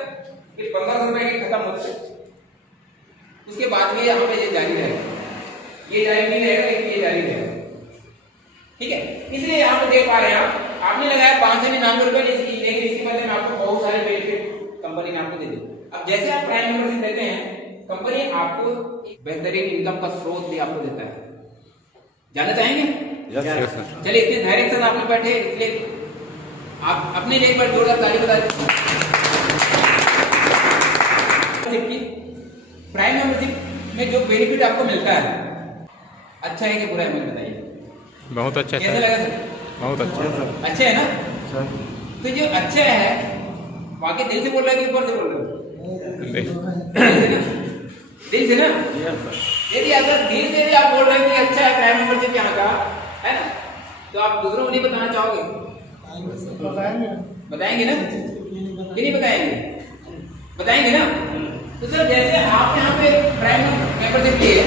फिर 1500 रुपए के खत्म होते उसके बाद में यहाँ पे ये जारी रहेगा, ये जारी नहीं रहेगा लेकिन ये जारी रहेगा। ठीक है, इसलिए यहाँ पे देख पा रहे हैं आपने लगाया 599 रुपए, लेकिन इसके बदले में आपको बहुत सारे बेनिफिट कंपनी ने आपको दे दी। अब जैसे आप प्राइम मेंबरशिप लेते हैं कंपनी आपको एक बेहतरीन इनकम का स्रोत भी आपको देता है। जानना चाहेंगे? Yes sir. चलिए, इतने धैर्य से आपने बैठे, इसलिए आप अपने लिए एक बार जोरदार ताली बजा दीजिए। प्राइम मेंबरशिप में जो बेनिफिट आपको मिलता है अच्छा है कि बुरा है, मुझे बताइए। बहुत अच्छा कैसा सर। लगा सर? बहुत अच्छा। अच्छे है ना? तो जो अच्छे है वाकई दिल से बोल रहा है कि ऊपर से बोल रहे हो? दिल से ना। यदि अगर दिल से आप बोल रहे हैं कि अच्छा है प्राइम मेंबरशिप यहाँ का, है ना, तो आप दूसरों को नहीं बताना चाहोगे? बताएंगे ना कि नहीं बताएंगे? बताएंगे ना। तो सर जैसे आप यहाँ पे प्राइम मेंबरशिप लिए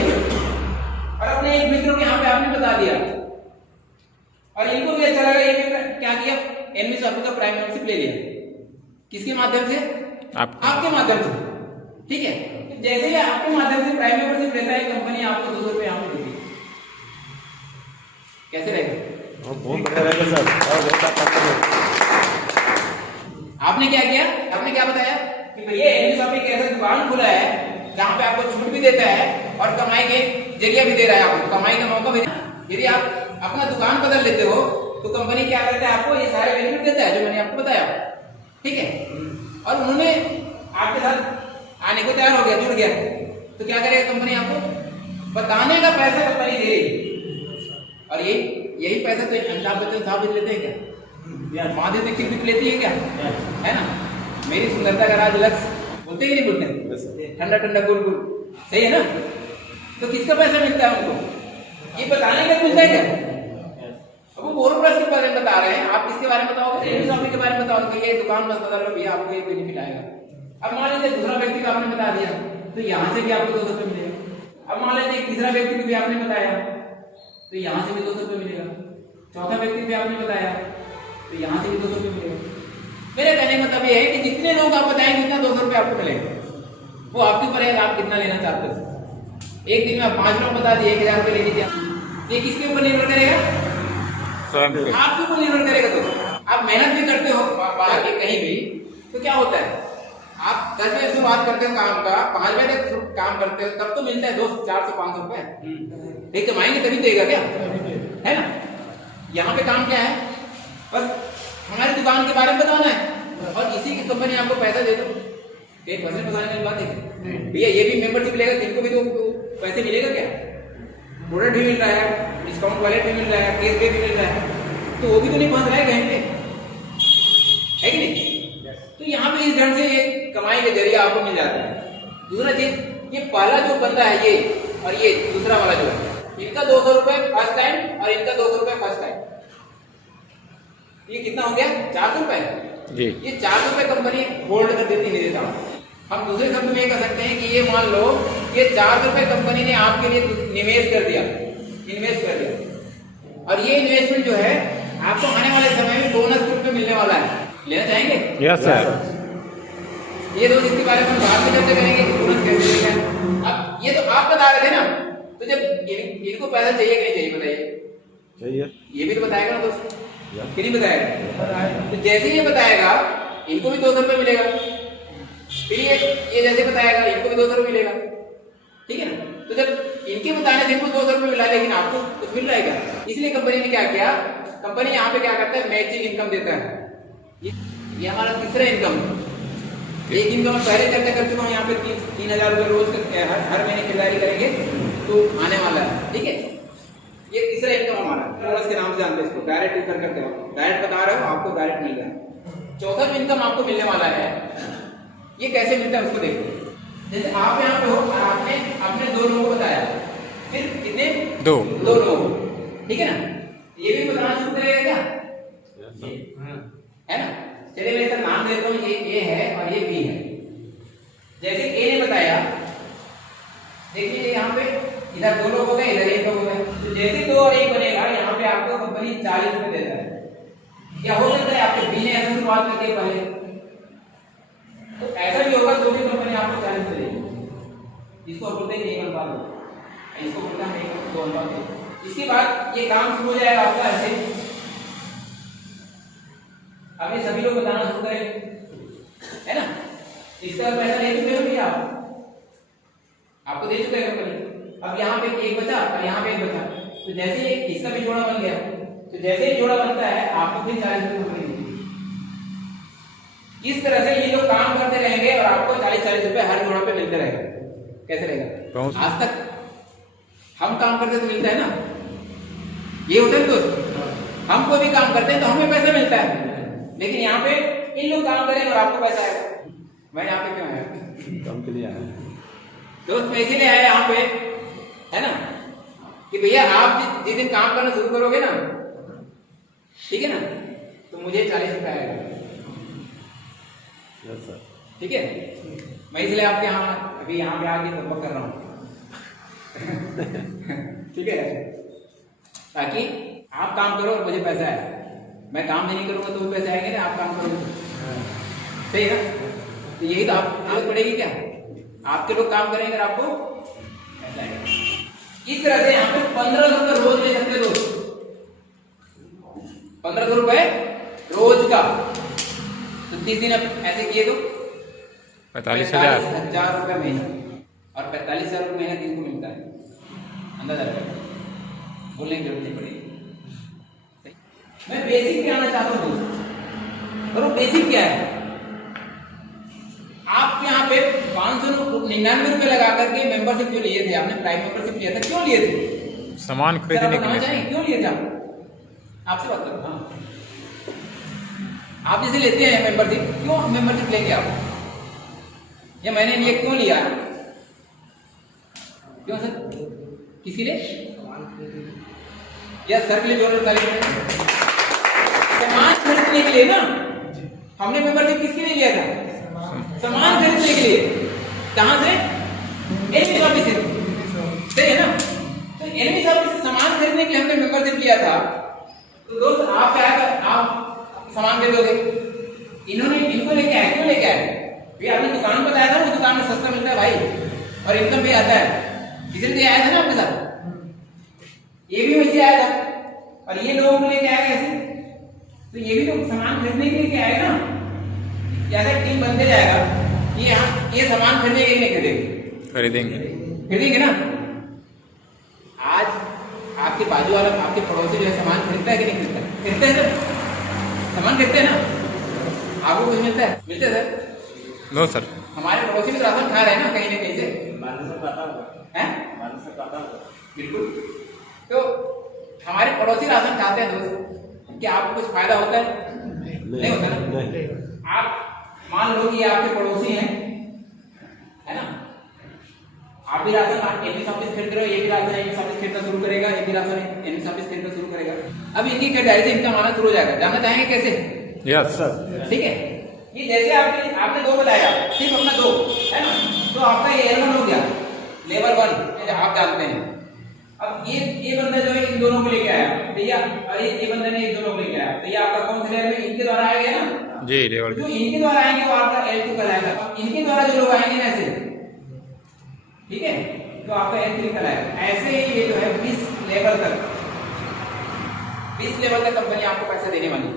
और अपने एक मित्र को यहाँ पे आपने बता दिया और इनको भी अच्छा लगा, ये क्या किया, एनलिस का प्राइम मेंबरशिप ले लिया। किसके माध्यम से? आपके माध्यम से। ठीक है, जैसे ही आपके माध्यम से प्राइम मेंबरशिप लेता है कंपनी आपको 200 रुपए यहाँ पे देगी। कैसे रहेगा? बहुत बढ़िया रहेगा सर। आपने क्या किया? आपने क्या बताया कि भैया एनलिस एक ऐसा दुकान खुला है जहाँ पे आपको छूट भी देता है और कमाई के जरिया भी दे रहा है, आपको कमाई का मौका भी। यदि आप अपना दुकान बदल लेते हो तो कंपनी क्या करता है? आपको ये सारे बेनिफिट देता है जो मैंने आपको बताया। ठीक है, और उन्होंने आपके साथ आने को तैयार हो गया, जुड़ गया, तो क्या करेगा कंपनी? आपको बताने का पैसा कंपनी दे रही। और यही पैसा तो अमिताभ बच्चन साहब भी लेते हैं क्या? माधुरी दीक्षित भी लेती है क्या? है ना। मेरी सुंदरता का राज लक्ष्य बोलते ही नहीं बोलते, ठंडा ठंडा गुल गुल, सही है ना। तो किसका पैसा मिलता है उनको? ये बताने का मिलता है क्या? अब वो बोरो प्लस के बारे में बता रहे हैं, आप किसके बारे में बताओगे? एमएस ऑफिस के बारे में बताओगे, ये दुकान मत बता रहे भैया आपको ये बेनिफिट आएगा। अब मान लीजिए दूसरा व्यक्ति को आपने बता दिया तो यहाँ से भी आपको 200 रुपये मिलेगा। अब मान लीजिए तीसरा व्यक्ति को भी आपने बताया तो यहाँ से भी 200 रुपये मिलेगा। चौथा व्यक्ति भी आपने बताया तो यहाँ से भी 200 रुपये मिलेगा। मेरे कहने का मतलब ये है कि जितने लोग आप बताएंगे उतना 200 रुपये आपको मिलेगा। वो आपके ऊपर है आप कितना लेना चाहते हो। एक दिन में आप 5 लोग बता दिए 1000 रुपये ले लीजिए, ये किसके ऊपर निर्भर करेगा? स्वयं पे। आपके ऊपर निर्भर करेगा। तो आप मेहनत भी करते हो बाहर के कहीं भी तो क्या होता है, आप 10 बजे शुरुआत करते हो काम का, 5 बजे तक काम करते हो, तब तो मिलता है 200 400 500 रुपए। एक कमाएंगे तभी देगा क्या, है ना? यहाँ पे काम क्या है, बस हमारी दुकान के बारे में बताना है और इसी की कंपनी आपको पैसा दे दो। एक पैसे बताने की बात है भैया, ये भी मेंबरशिप लेगा, इनको भी तो पैसे मिलेगा क्या? प्रोडक्ट भी मिल रहा है, डिस्काउंट वॉलेट भी मिल रहा है, कैशबैक भी मिल रहा है, तो वो भी तो नहीं पहुंच रहा है कहीं पे, है कि नहीं? तो यहाँ पे इस ढंग से एक कमाई का जरिया आपको मिल जाता है। दूसरा चीज, ये पहला जो बंदा है ये और ये दूसरा वाला जो है, इनका 200 रुपए फर्स्ट टाइम और इनका 200 रुपए फर्स्ट टाइम, ये कितना हो गया? 400 रुपए जी। ये 400 रुपए कंपनी होल्ड कर देती नहीं देता। हम दूसरे शब्द में ये कह सकते हैं कि ये मान लो ये 400 रुपए कंपनी ने आपके लिए निवेश कर दिया, इन्वेस्ट कर दिया, और ये इन्वेस्टमेंट जो है आपको आने वाले समय में बोनस के रूप में मिलने वाला है। लेना चाहेंगे? Yes sir. ये तो इसके बारे में बात में चर्चा करेंगे कि बोनस कैसे मिलेगा। अब ये तो आप बता रहे थे ना, तो जब इनको पैसा चाहिए कि नहीं चाहिए बताइए? चाहिए। ये भी तो बताएगा ना दोस्त, कि नहीं बताएगा? तो जैसे ये बताएगा इनको भी 200 रुपये मिलेगा, फिर ये जैसे बताएगा इनको भी 200 रुपये मिलेगा, ठीक है ना? तो जब इनके बताने से इनको 200 रुपये मिला लेकिन आपको कुछ मिल रहा है क्या? इसलिए कंपनी ने क्या किया, कंपनी यहाँ पे क्या करता है, मैचिंग इनकम देता है। ये हमारा तीसरा इनकम। एक इनकम पहले चर्चा कर चुका हूँ, यहाँ पे 3000 रुपये रोज हर महीने खरीदारी करेंगे तो आने वाला है, ठीक है? ये तीसरा इनकम हमारा बोनस के नाम से जानते हैं इसको, डायरेक्ट इनकम करते हो, डायरेक्ट बता रहे हो आपको डायरेक्ट मिल रहा है। चौथा जो इनकम आपको मिलने वाला है ये कैसे मिलता है उसको देखो। जैसे आप यहाँ पे हो और आपने अपने 2 लोगों को बताया, फिर कितने? 2 लोग, ठीक है ना? ये भी बताना शुरू करेगा क्या? है ना? चलिए मैं इसका नाम देता हूँ, ये ए है और ये बी है। जैसे ए ने बताया, देखिए यहाँ पे इधर 2 लोग हो गए, इधर 1 लोग हो गए, तो जैसे 2 और 1 बनेगा यहाँ पे आपको कंपनी 40 रुपए देता है। या हो सकता है आपके बी ने ऐसा शुरुआत करके पहले, तो ऐसा भी होगा तो भी कंपनी आपको 40 रुपए देगी। इसको बोलते हैं 1:2, इसको बोलते हैं 1:2। इसके बाद ये काम शुरू हो जाएगा आपका ऐसे। अब ये सभी लोग बताना शुरू करेंगे, है ना? इसका पैसा ले चुके हो भैया, आपको दे चुके हैं कंपनी। अब यहाँ पे 1 बचा और यहाँ पे 1 बचा, तो जैसे इसका भी जोड़ा बन गया, तो जैसे ही जोड़ा बनता है आपको फिर 40 रुपये कंपनी देगी। इस तरह से ये लोग काम करते रहेंगे और आपको 40-40 रुपए हर जोड़ा पे मिलते रहेगा। कैसे रहेगा? आज तक हम काम करते तो मिलता है ना, ये होता है दोस्त, हम कोई भी काम करते हैं तो हमें पैसा मिलता है, लेकिन यहाँ पे इन लोग काम करेंगे और आपको पैसा आएगा। मैं यहाँ पे क्यों आया? काम के लिए आया दोस्त, मैं इसीलिए आया यहाँ पे, है ना, कि भैया आप जिस दिन काम करना शुरू करोगे ना, ठीक है ना, तो मुझे 40 रुपए आएगा। Yes sir. ठीक है? मैं इसलिए आपके यहाँ अभी यहाँ पे आके संपर्क कर रहा हूँ ठीक है, ताकि आप काम करो और मुझे पैसा आए। मैं काम नहीं करूंगा तो पैसे आएंगे ना, आप काम करोगे, सही है ना? तो यही तो आप आदत पड़ेगी क्या, आपके लोग काम करेंगे और आपको पैसा आएगा। इस तरह से यहाँ पे 1500 रुपये रोज ले सकते हो, 1500 रुपये रोज का। तो 30 दिन अब ऐसे किए तो 45,000 रुपये महीना, और 45,000 रुपये महीना किनको मिलता है अंदाजा लगाओ, बोलने की जरूरत नहीं पड़ेगी। मैं बेसिक पे आना चाहता हूँ, और वो बेसिक क्या है? आप यहाँ पे 599 रुपए लगा करके मेंबरशिप जो लिए थे आपने, प्राइम मेंबरशिप लिया था, क्यों लिए थे? सामान खरीदने के लिए। क्यों लिए थे आप? आपसे बात करो। हाँ, आप जैसे लेते हैं मेंबरशिप, क्यों मेंबरशिप लेंगे आप? या मैंने लिए क्यों लिया? क्यों सर? किसी लिए? या सर के लिए जोरदार ताली बजाएं। सामान खरीदने के लिए ना, हमने मेंबरशिप किसके लिए लिया था? सामान खरीदने के लिए। कहां से? एनएमसी ऑफिस से, सही है ना? तो एनएमसी ऑफिस से सामान खरीदने के लिए हमने मेंबरशिप लिया था। तो दोस्त आप क्या कर, आप सामान खरीदोगे, इन्होंने इनको लेके आए, क्यों लेके आए? भैया आपने दुकान बताया था, वो दुकान में सस्ता मिलता है भाई, और इनकम भी आता है, इसलिए आया था ना आपके साथ। ये भी वैसे आया था, और ये लोगों को लेके आएगा ऐसे, तो ये भी तो सामान खरीदने के लिए आएगा ना। जैसे टीम बनते जाएगा, ये सामान खरीदेंगे कि नहीं खरीदेंगे? खरीदेंगे ना। आज आपके बाजू वाला, आपके पड़ोसी जो है सामान खरीदता है कि नहीं खरीदता? खरीदते हैं सर, सामान खरीदते हैं ना। आपको कुछ मिलता है? मिलता है सर? No sir. हमारे पड़ोसी भी तो राशन खा रहे हैं ना कहीं ना कहीं से, बिल्कुल। तो हमारे पड़ोसी राशन खाते हैं दोस्त, क्या आपको कुछ फायदा होता है? नहीं होता ना। आप मान लो कि आपके पड़ोसी हैं, है ना, आप भी राशन एनएमसी ऑफिस खरीद रहे हो, ये भी राशन एनएमसी ऑफिस खरीदना शुरू करेगा, ये भी राशन एनएमसी ऑफिस खरीदना शुरू करेगा। अब इनकी खरीदारी से इनकम आना शुरू हो जाएगा। जानना चाहेंगे कैसे? Yes sir. ठीक है, ये जैसे आपने दो बताया, सिर्फ अपना दो, है ना, तो आपका ये L1 हो गया, लेबर 1, आप जानते हैं। अब ये बंदा जो है इन दोनों को लेके आया भैया, और ये बंदा ने इन दोनों को लेके आया, तो ये आपका कौन से लेवल में? इनके द्वारा आएगा ना जी, लेवल जो इनके द्वारा आएंगे वो आपका L2 कहलाएगा। इनके द्वारा जो लोग आएंगे ना ऐसे, ठीक है, तो आपका L3 कहलाएगा। ऐसे ही ये जो है 20 लेवल तक कंपनी आपको पैसा देने वाली है।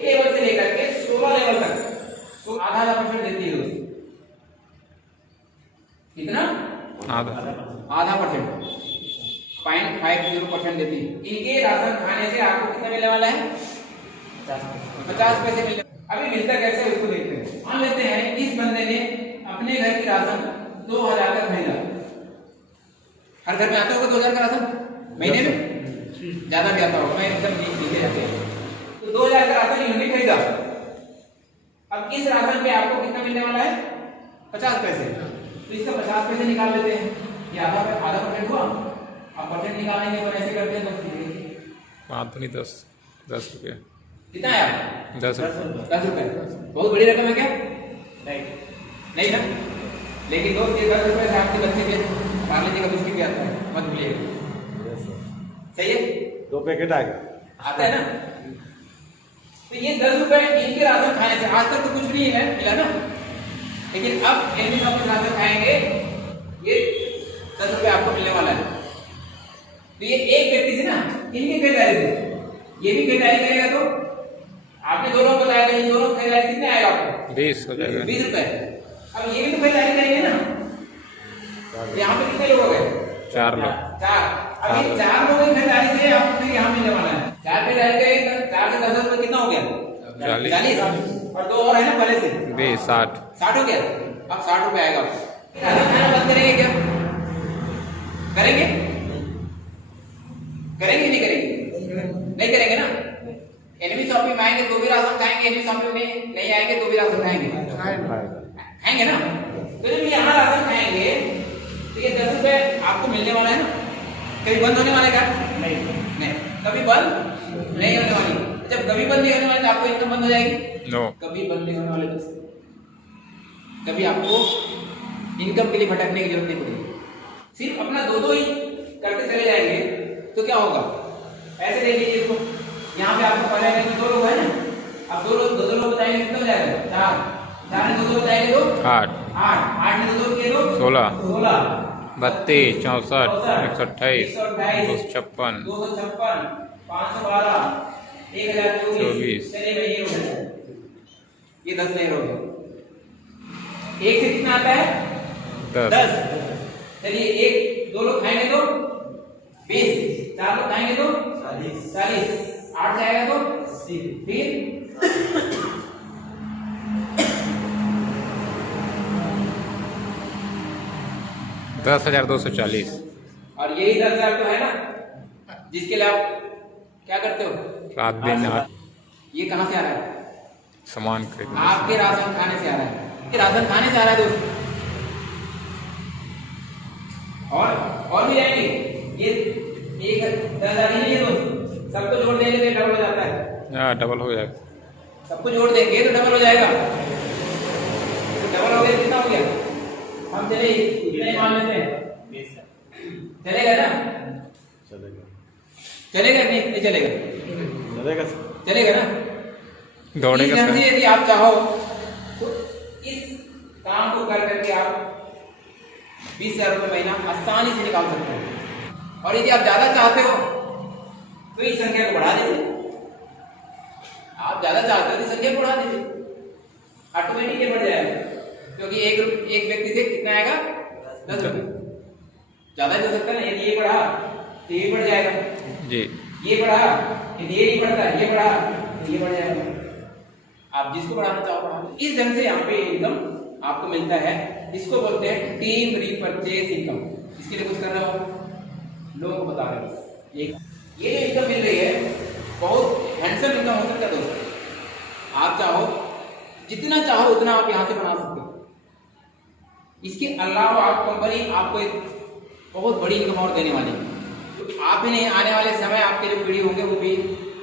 लेवल से लेकर के 16 लेवल तक तो आधा % देती है दोस्त। कितना? आधा %, 0.50% देती है। इनके राशन खाने से आपको कितना मिलने वाला है? 50 पैसे मिलने। अभी मिलता कैसे उसको देखते हैं। मान लेते हैं इस बंदे ने अपने घर की राशन 2000 का खरीदा। हर घर में आता होगा 2000 का राशन महीने में, ज्यादा भी आता होगा, मैं एकदम नीचे जाते हैं। तो 2000 का राशन इन्होंने खरीदा। अब इस राशन पे आपको कितना मिलने वाला है? 50 पैसे। तो इसका 50 पैसे निकाल लेते हैं, ये आधा % हुआ। अब % निकालने के बाद ऐसे करते हैं तो 10 रुपये। कितना है? 10 रुपए। बहुत बड़ी रकम है क्या? नहीं ना। लेकिन दोस्त ये 10 रुपए से आपके बच्चे के पार्ले जी का बिस्किट भी आता है, मत भूलिएगा। सही है? 2 पैकेट आएगा, आता है ना। तो ये 10 रुपए इनके राशन खाने से आज तक तो कुछ नहीं है मिला ना, लेकिन अब एनएमसी ऑफिस राशन खाएंगे, ये 10 रुपए आपको मिलने वाला है। तो ये एक व्यक्ति से ना, इनकी खरीदारी से ये भी खरीदारी करेगा, तो आपने दोनों बताया था, इन दोनों खरीदारी कितने आएगा आपको? 20 हो जाएगा, 20 रुपए। अब ये भी तो खरीदारी करेंगे ना। यहाँ पे कितने लोग हो गए? 4 लोग। 4। अब ये 4 लोगों की खरीदारी से आपको यहाँ मिलने वाला है। 4 खरीदारी करेंगे, 4 से 10 रुपए कितना हो गया? 40। और 2 और है ना पहले से 20, 60 हो गया। अब 60 रुपए आएगा आपको। खाना बंद करेंगे क्या? करेंगे नहीं करेंगे? नहीं करेंगे ना। एनएमसी ऑफिस में आएंगे तो भी राशन खाएंगे, एनएमसी ऑफिस में नहीं आएंगे तो भी राशन खाएंगे ना। तो जब यहाँ राशन खाएंगे तो ये 10 रुपए आपको मिलने वाला है ना। कभी बंद होने वाला है क्या? नहीं, कभी बंद नहीं होने वाली। जब कभी बंद नहीं होने वाली तो आपको इनकम बंद हो जाएगी? नो, कभी बंद नहीं होने वाले। कभी आपको इनकम के लिए भटकने की जरूरत नहीं पड़ेगी। सिर्फ अपना दो ही करते चले जाएंगे तो क्या होगा? ऐसे देख लीजिए इसको, यहाँ पे आपको पहले में 2 लोग है ना। अब 2 लोग बताएंगे कितना हो जाएगा? 4 ने 2 बताएंगे तो 8 ने 2 किए तो 16 32, 64, 128, 256, 512, 1024। चलिए भाई ये 10 नहीं हो गया। 1 से कितना आता है? 10। चलिए 2 लोग खाएंगे तो 20, 4 लोग खाएंगे तो 40, 8 से आएगा तो 80, फिर 10,240। और यही 10,000 तो है ना जिसके लिए आप क्या करते हो? रात दिन। ये कहाँ से आ रहा है? सामान खरीदने, आपके राशन खाने से आ रहा है। राशन खाने से आ रहा है दोस्त। और भी जाएंगे। ये 10,000 ही नहीं है दोस्त, सबको जोड़ देंगे तो डबल हो जाता है। हाँ डबल हो जाएगा। सबको जोड़ देंगे तो डबल हो जाएगा। डबल हो गया कितना हो गया? हम चले इतना ही मान लेते हैं। चलेगा ना? चलेगा। चलेगा नहीं चलेगा? चलेगा। चलेगा ना? दौड़ेगा इस ढंग सर। से यदि आप चाहो तो इस काम को कर करके आप 20,000 रुपये महीना आसानी से निकाल सकते हो। और यदि आप ज्यादा चाहते हो तो इस संख्या को बढ़ा दीजिए। आप ज्यादा चाहते हो तो संख्या को बढ़ा दीजिए, ऑटोमेटिक ये बढ़ जाएगा। क्योंकि एक व्यक्ति से कितना आएगा? 10 रुपये। ज्यादा ही हो सकता है ना। यदि ये बढ़ा तो ये बढ़ जाएगा जी। ये बढ़ा, यदि ये नहीं बढ़ता ये बढ़ा तो ये बढ़ जाएगा। आप जिसको बढ़ाना चाहो बढ़ा दो। इस ढंग से यहाँ पे इनकम आपको मिलता है। इसको बोलते हैं टीम रीपरचेज इनकम। इसके लिए कुछ कर रहे हो लोगों को बता रहे हो। ये जो इनकम मिल रही है बहुत हैंडसम इनकम हो सकता है दोस्तों। आप चाहो जितना चाहो उतना आप यहाँ से बना सकते हो। इसके अलावा आप कंपनी आपको एक बहुत बड़ी इनकम और देने वाली है। तो आप ही नहीं, आने वाले समय आपके जो पीढ़ी होंगे वो भी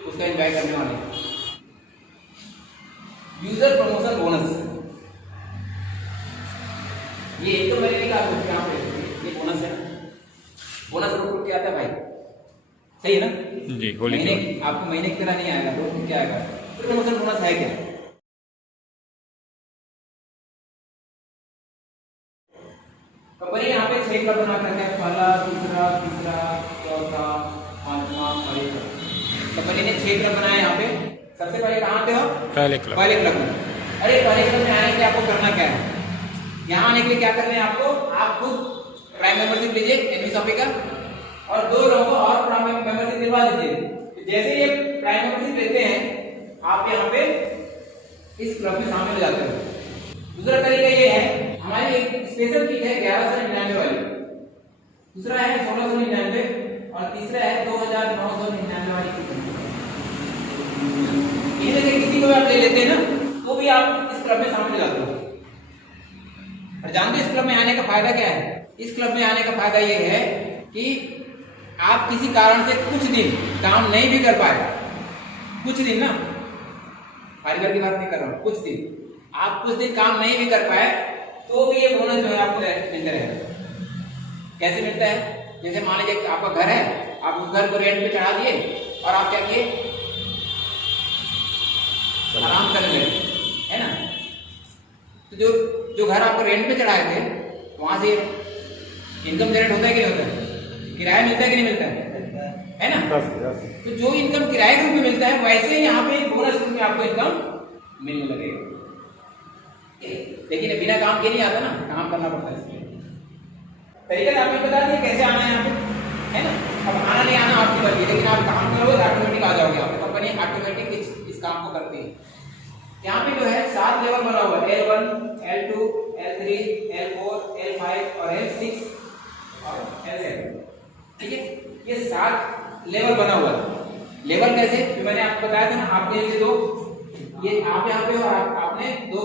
उसका एंजॉय करने वाले हैं। यूजर प्रमोशन बोनस, ये इनकम मैंने निकाल सकते यहाँ पे। ये बोनस है। बोनस रोज क्या आता है भाई? सही है ना? जी होली महीने आपको महीने की तरह नहीं आएगा, रोज क्या आएगा? प्रमोशन बोनस है क्या? कंपनी यहाँ पे 6 क्लब बना करके पहला, दूसरा, तीसरा, चौथा, पांचवा, छठा। कंपनी ने 6 क्लब बनाए यहाँ पे। सबसे पहले कहाँ पे हो? पहले क्लब। पहले क्लब में। अरे पहले क्लब में आने के लिए आपको करना क्या है? यहाँ आने के लिए क्या करना है आपको? आप खुद प्राइम मेंबरशिप लीजिए एनवी शॉपी का और 2 लोगों को और प्राइम मेंबरशिप दिलवा दीजिए। जैसे ये प्राइम मेंबरशिप लेते हैं आप यहाँ पे इस क्लब में शामिल हो जाते हैं। दूसरा तरीका ये है, हमारी एक स्पेशल किट है 1199 वाली, दूसरा है 1699 और तीसरा है 2999 वाली किट। इनमें से किसी को भी आप ले लेते हैं ना तो भी आप इस क्लब में शामिल हो जाते हो। और जानते हैं इस क्लब में आने का फायदा क्या है? इस क्लब में आने का फायदा ये है कि आप किसी कारण से कुछ दिन काम नहीं भी कर पाए, कुछ दिन ना, फाइबर की बात नहीं कर रहा हूं, कुछ दिन आप कुछ दिन काम नहीं भी कर पाए तो भी ये बोनस जो है आपको मिलता रहेगा। कैसे मिलता है? जैसे मान लीजिए आपका घर है, आप उस घर को रेंट पे चढ़ा दिए और आप क्या किए? आराम करने लगे, है ना? तो जो घर आपको रेंट पे चढ़ाए थे वहां से इनकम जनरेट होता है कि नहीं होता है? किराया मिलता है कि नहीं मिलता है ना? तो जो इनकम किराए के रूप में मिलता है वैसे यहाँ पे बोनस रूप में आपको इनकम मिलने लगेगा। लेकिन बिना काम के नहीं आता ना, काम करना पड़ता है। तरीका आपने बता दिया कैसे आना है यहाँ पे, है ना? अब आना नहीं आना आपकी बात है, लेकिन आप काम करोगे तो ऑटोमेटिक आ जाओगे। आप कंपनी ऑटोमेटिक इस काम को करती है। यहाँ पे जो है 7 लेवल बना हुआ है, L1, L2, L3, L4, L5 और L6 और L7। ठीक है, ये 7 लेवल बना हुआ है। लेवल कैसे? तो मैंने आपको बताया था ना, आपने ये दो, ये आप यहाँ पे हो, आपने दो,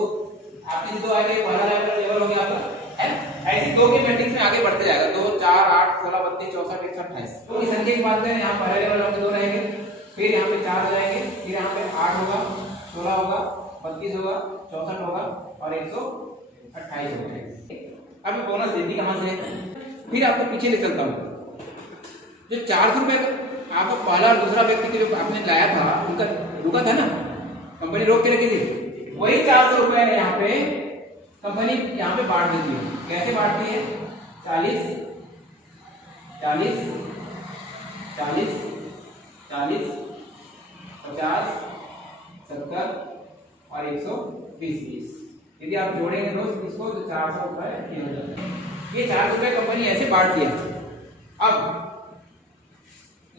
आपने दो आगे पहला लेवल हो गया आपका, है? ऐसे 2 के मैट्रिक्स में आगे बढ़ते जाएगा। 2, 4, 8, 16, 32, 64, 128। तो इस संख्या की बात करें, यहाँ पहले लेवल में 2 रहेंगे, फिर यहाँ पे 4 हो जाएंगे, फिर यहाँ पे 8 होगा, 16 होगा, 32 होगा, 64 होगा और 128 होगा। अब बोनस देती कहां से? फिर आपको पीछे ले चलता हूँ। जो 400 रुपए आपको पहला और दूसरा व्यक्ति के जो आपने लाया था उनका रुका था ना, कंपनी रोक के रखी थी, वही 400 रुपए यहाँ पे कंपनी यहाँ पे बांट देती है। कैसे बांटती है? 40, 40, 40, 40, 50, 70 और 120। यदि आप जोड़ेंगे दोस्त इसको तो 400 रुपए ये हो जाता है। ये 400 रुपए कंपनी ऐसे बांट दिया। अब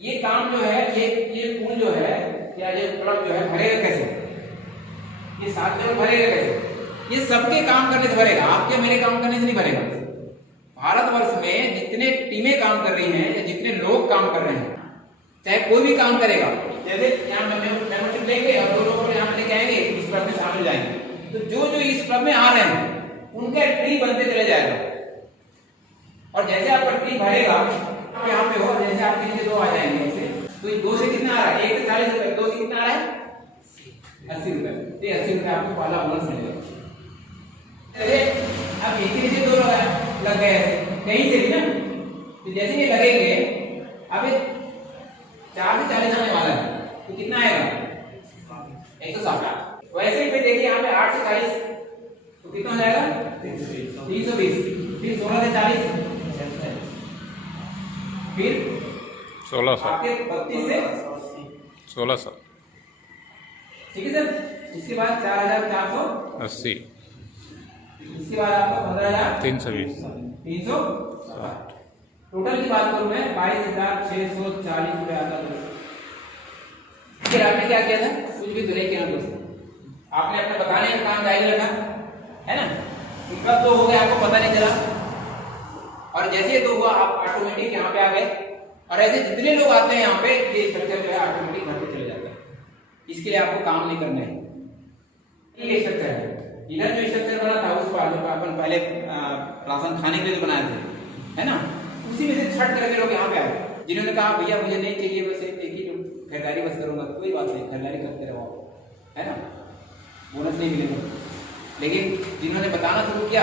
ये काम जो है, ये पूल जो है या ये क्लब जो है भरेगा कैसे? ये 7 लेवल भरेगा कैसे? ये सबके काम करने से भरेगा, आपके मेरे काम करने से नहीं भरेगा। भारतवर्ष में जितने टीमें काम कर रही हैं या जितने लोग काम कर रहे हैं, चाहे कोई भी काम करेगा, जैसे यहाँ मेंबरशिप लेंगे और 2 लोगों को यहाँ लेके आएंगे, इस क्लब में शामिल जाएंगे, तो जो इस क्लब में आ रहे हैं उनका ट्री बनते चले जाएगा। और जैसे आपका ट्री भरेगा, आप यहाँ पे हो, जैसे आपके नीचे 2 आ जाएंगे ऐसे, तो ये 2 से कितना आ रहा है? 1 से 40 रुपए, 2 से कितना आ रहा है? 80 रुपए। तो ये 80 रुपए आपको पहला बोनस मिलेगा। अरे अब एक ही से 2 लग गए कहीं से भी ना, तो जैसे ये लगेंगे अब 4 से 40 आने वाला है, तो कितना आएगा? 160। वैसे ही फिर देखिए यहाँ पे 8 से 40 तो कितना हो जाएगा? 320। फिर 16 से 40 फिर 1600 आपके 32 से 1600 ठीक है सर। इसके बाद 4480, 80 इसके बाद आपका 320 15360। टोटल की बात करूं मैं 22,640 रुपए आता है। फिर आपने क्या किया था? कुछ भी तो लेके आना दोस्तों, आपने अपने बताने का काम जारी रखा है ना। कब तो हो गया आपको पता नहीं चला, और जैसे तो हुआ आप ऑटोमेटिक यहाँ पे आ गए। और ऐसे जितने लोग आते हैं यहाँ पे ये स्ट्रक्चर जो है ऑटोमेटिक घर पे चले जाता है। इसके लिए आपको काम नहीं करना है। ये स्ट्रक्चर है, इधर जो स्ट्रक्चर बना था उसको अपन पहले राशन खाने के लिए जो बनाए थे है ना, उसी में से छट करके लोग यहाँ पे आए। जिन्होंने कहा भैया मुझे नहीं चाहिए, बस एक ही खरीदारी बस करूंगा, तो कोई बात नहीं, खरीदारी करते रहो है ना, बोनस नहीं मिलेगा। लेकिन जिन्होंने बताना शुरू किया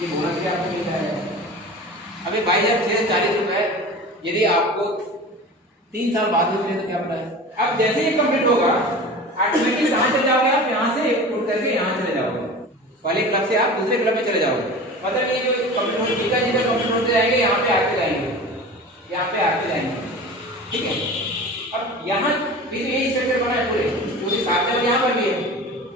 ये बोनस भी आपको मिल जाएगा। अभी 22,640 रुपए यदि आपको 3 साल बाद भी मिले तो क्या पता है। अब जैसे ही कंप्लीट होगा ऑटोमेटिक कहाँ चले जाओगे आप? यहाँ से उठ करके यहाँ चले जाओगे, पहले क्लब से आप दूसरे क्लब में चले जाओगे। मतलब ये जो कंप्लीट हो जीता जीता कंप्लीट होते जाएंगे, यहाँ पे आते जाएंगे, यहाँ पे आते जाएंगे, ठीक है। अब यहाँ फिर ये स्ट्रक्चर बना है पूरे साथ यहाँ पर भी है,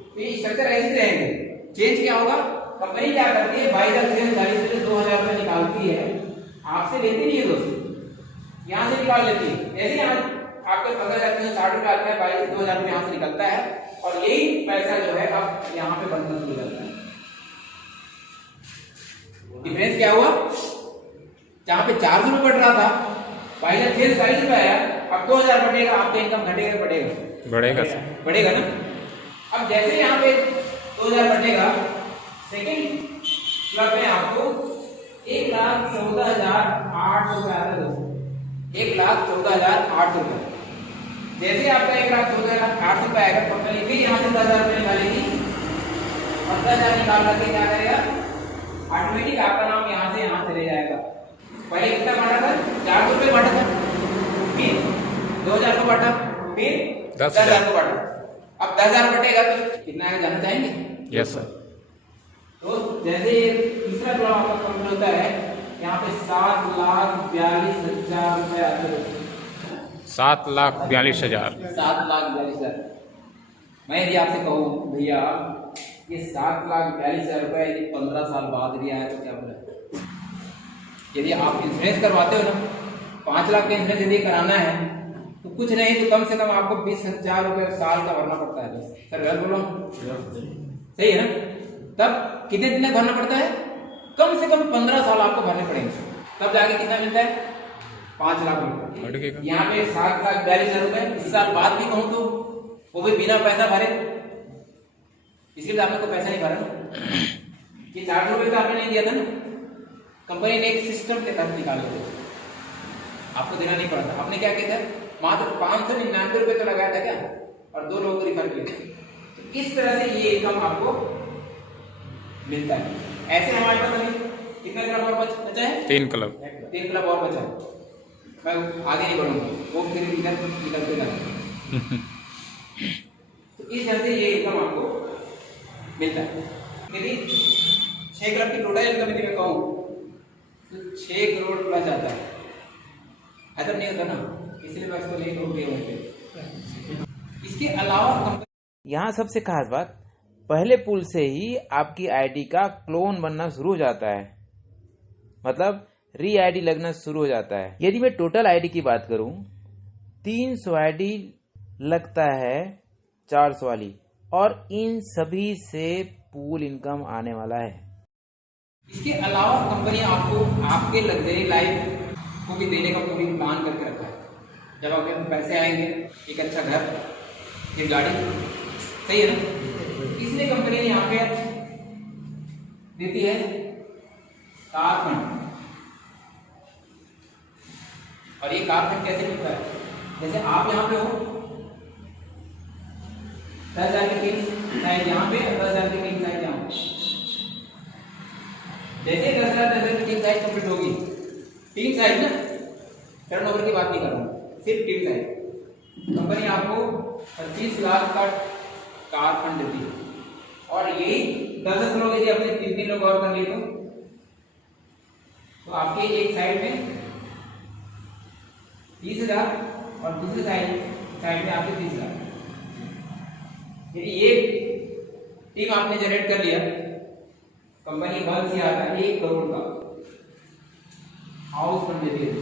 तो ये स्ट्रक्चर ऐसे रहेंगे। चेंज क्या होगा? कंपनी क्या करती है 22,640 में से 2,000 रुपए निकालती है, आपसे लेती नहीं है दोस्तों, यहाँ से निकाल लेती है। ऐसे यहाँ आपके 15,060 रुपए आते हैं, 22,000 रुपए यहाँ से निकलता है, और यही पैसा जो है अब यहाँ पे बनना शुरू करता है। डिफरेंस क्या हुआ? जहाँ पे 400 रुपए बढ़ रहा था 22,640 रुपए आया, अब 2,000 बढ़ेगा, आपका इनकम घटेगा बढ़ेगा बढ़ेगा ना। अब जैसे यहाँ पे 2,000 बढ़ेगा, सेकेंड क्लब में आपको 1,14,800 रुपए आता है दोस्तों, 1,14,800 रुपए। जैसे आपका 1,14,800 रुपए आएगा, कंपनी फिर यहाँ से 10,000 रुपए निकालेगी, और 10,000 निकाल करके क्या करेगा? ऑटोमेटिक आपका नाम यहाँ से यहाँ चले जाएगा। पहले कितना बांटा था? 400 रुपए बांटा था, फिर 2,000 को बांटा, फिर 10,000 को बांटा। अब 10,000 बटेगा तो कितना आएगा जानना चाहेंगे? Yes sir. तो जैसे तीसरा क्लब आपका कंप्लीट होता है, यहाँ पे 7,42,000 रुपए आते हैं। 7,42,000 7,42,000। मैं यदि आपसे कहूँ भैया ये 7,42,000 रुपए यदि 15 साल बाद भी आया तो क्या बोले? यदि आप इंश्योरेंस करवाते हो ना, 5 लाख का इंश्योरेंस यदि कराना है तो कुछ नहीं तो कम से कम आपको 20,000 रुपए साल का भरना पड़ता है। बस सर गलत बोल रहा हूँ? सही है ना? तब कितने दिन तक भरना पड़ता है? कम से कम 15 साल आपको भरने पड़ेंगे, तब जाके कितना मिलता है? 5 लाख रुपए। यहाँ पे 7,42,000 रुपए इस साल बाद भी कहूँ तो वो भी बिना पैसा भरे, इसलिए आपने को पैसा नहीं भरा कि 400 रुपए तो आपने नहीं दिया था ना, कंपनी ने एक सिस्टम के तहत निकाल दिया, आपको देना नहीं पड़ा था। आपने क्या किया था? मात्र 599 रुपए तो लगाया था क्या, और 2 लोगों को रिफर किया। तो इस तरह से ये इनकम आपको मिलता है। ऐसे हमारे पास अभी कितना क्लब और बचा है? 3 क्लब और बचा है। मैं आगे नहीं बढ़ूंगा, वो फिर निकलते जाए। तो इस तरह से ये इनकम आपको मिलता है। यदि 6 क्लब की टोटल इनकम यदि मैं कहूँ तो 6 करोड़ प्लस आता है। ऐसा नहीं होता ना, इसलिए मैं इसको नहीं कहूँ। इसके अलावा यहाँ सबसे खास बात, पहले पुल से ही आपकी आईडी का क्लोन बनना शुरू हो जाता है, मतलब री आईडी लगना शुरू हो जाता है। यदि मैं टोटल आईडी की बात करूं, 300 आईडी लगता है 400 वाली, और इन सभी से पूल इनकम आने वाला है। इसके अलावा कंपनी आपको आपके लग्जरी लाइफ को भी देने का पूरी प्लान करके रखा है। जब आपके पैसे आएंगे, एक अच्छा घर, एक गाड़ी, सही है ना, इसलिए कंपनी ने यहाँ पे देती है कार फंड। और ये कार फंड कैसे मिलता है? जैसे आप यहाँ पे हो 10,000 की किंग साइज यहाँ पे, 10,000 की किंग साइज यहाँ। जैसे 10,000 की किंग साइज कंप्लीट होगी, टीम साइज ना, टर्नओवर की बात नहीं कर रहा हूँ, सिर्फ टीम साइज। कंपनी आपको 25 लाख का कार फंड देती है, और यही 10 लोग यदि अपने 3 लोग और कर लिए तो आपके एक साइड में 30,000 और दूसरी साइड में आपके 30,000। यदि एक टीम आपने जनरेट कर लिया, कंपनी बल से आता है 1 करोड़ का हाउस फंड देती है।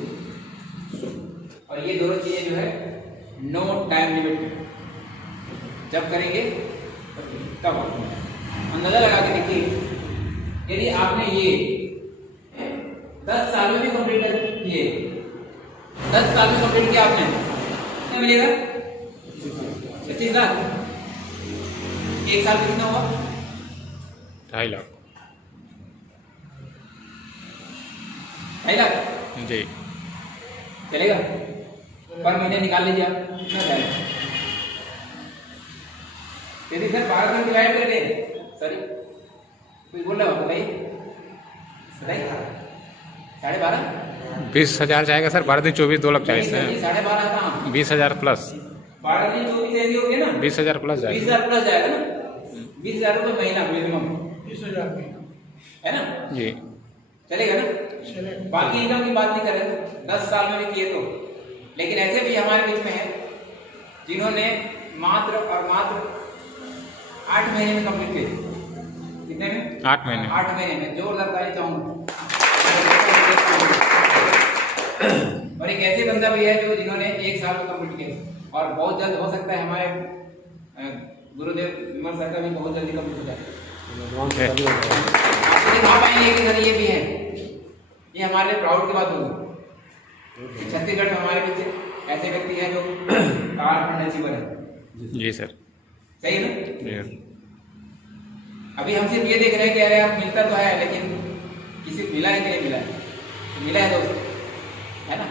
और ये दोनों चीजें जो है नो टाइम लिमिट, जब करेंगे तब अंदाजा लगा के देखिए, यदि आपने ये 10 साल में भी कंप्लीट किए, 10 साल में कंप्लीट किया आपने, कितना मिलेगा? 25 लाख। 1 साल में कितना हुआ? 2.5 लाख। 2.5 लाख जी चलेगा? पर महीने निकाल लीजिए आप, कितना जाएगा? यदि सर 12 से डिवाइड कर दे, सॉरी कुछ बोल रहा हो बताइए, 12.5 20,000 जाएगा सर। 12 दिन 24, 2,40,000 है। 12.5 कहाँ? 20,000 प्लस। 12 दिन 24 ऐसे हो गए ना, 20,000 प्लस जाएगा। 20,000 प्लस जाएगा ना, 20,000 रुपये महीना मिनिमम, 20,000 है ना? जी चलेगा ना? चलेगा। बाकी इनकम की बात नहीं कर रहे, 10 साल में भी किए तो। लेकिन ऐसे भी हमारे बीच में है जिन्होंने मात्र और मात्र 8 महीने में कंप्लीट किए। कितने में? 8 महीने। 8 महीने में। जोरदार ताली चाहूंगा। और एक ऐसे बंदा भी है जो जिन्होंने 1 साल में कंप्लीट किया, और बहुत जल्द हो सकता है हमारे गुरुदेव विमल सर का भी बहुत जल्दी कंप्लीट हो जाए। आप दिखा पाएंगे कि सर ये भी है, ये हमारे लिए प्राउड की बात होगी। छत्तीसगढ़ में हमारे पीछे ऐसे व्यक्ति हैं जो कार फंड अचीवर है। जी सर। सही है ना? जी। अभी हम सिर्फ ये देख रहे हैं कि अरे यार मिलता तो है, लेकिन किसी मिला है कि नहीं मिला है? तो मिला है दोस्त, है ना?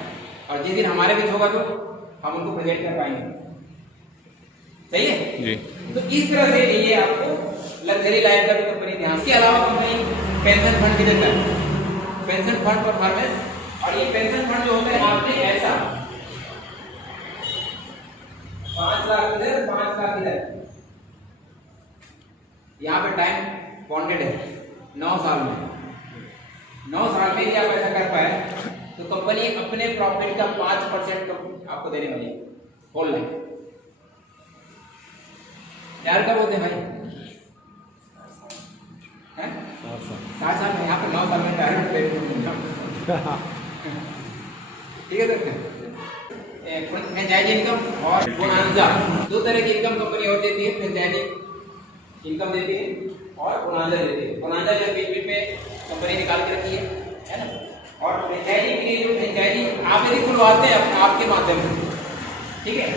और जिस दिन हमारे बीच होगा तो हम उनको प्रेजेंट कर पाएंगे। सही है जी। तो इस तरह से ये आपको लग्जरी लाइफ का भी कंपनी ध्यान। इसके अलावा कंपनी पेंशन फंड भी देता है, पेंशन फंड परफॉर्मेंस। और ये पेंशन फंड जो होता है आपने ऐसा 5 लाख इधर, 5 लाख इधर, यहाँ पे टाइम बॉन्डेड है 9 साल में। 9 साल में यदि आप ऐसा कर पाए तो कंपनी अपने प्रॉफिट का 5% आपको देने वाली है होल लाइफ। यार क्या बोलते हैं भाई? 7 साल में, यहाँ पे 9 साल में डायरेक्ट ठीक है सर। फ्रेंचाइज इनकम और बोनांजा, 2 तरह की इनकम कंपनी और देती है। फ्रेंचाइज इनकम देती है और बोनांजा देती है। बोनांजा जो बीच में कंपनी निकाल के रखी है ना? और फ्रेंचाइजी के लिए जो फ्रेंचाइजी आप यदि खुलवाते हैं आपके माध्यम से, ठीक है,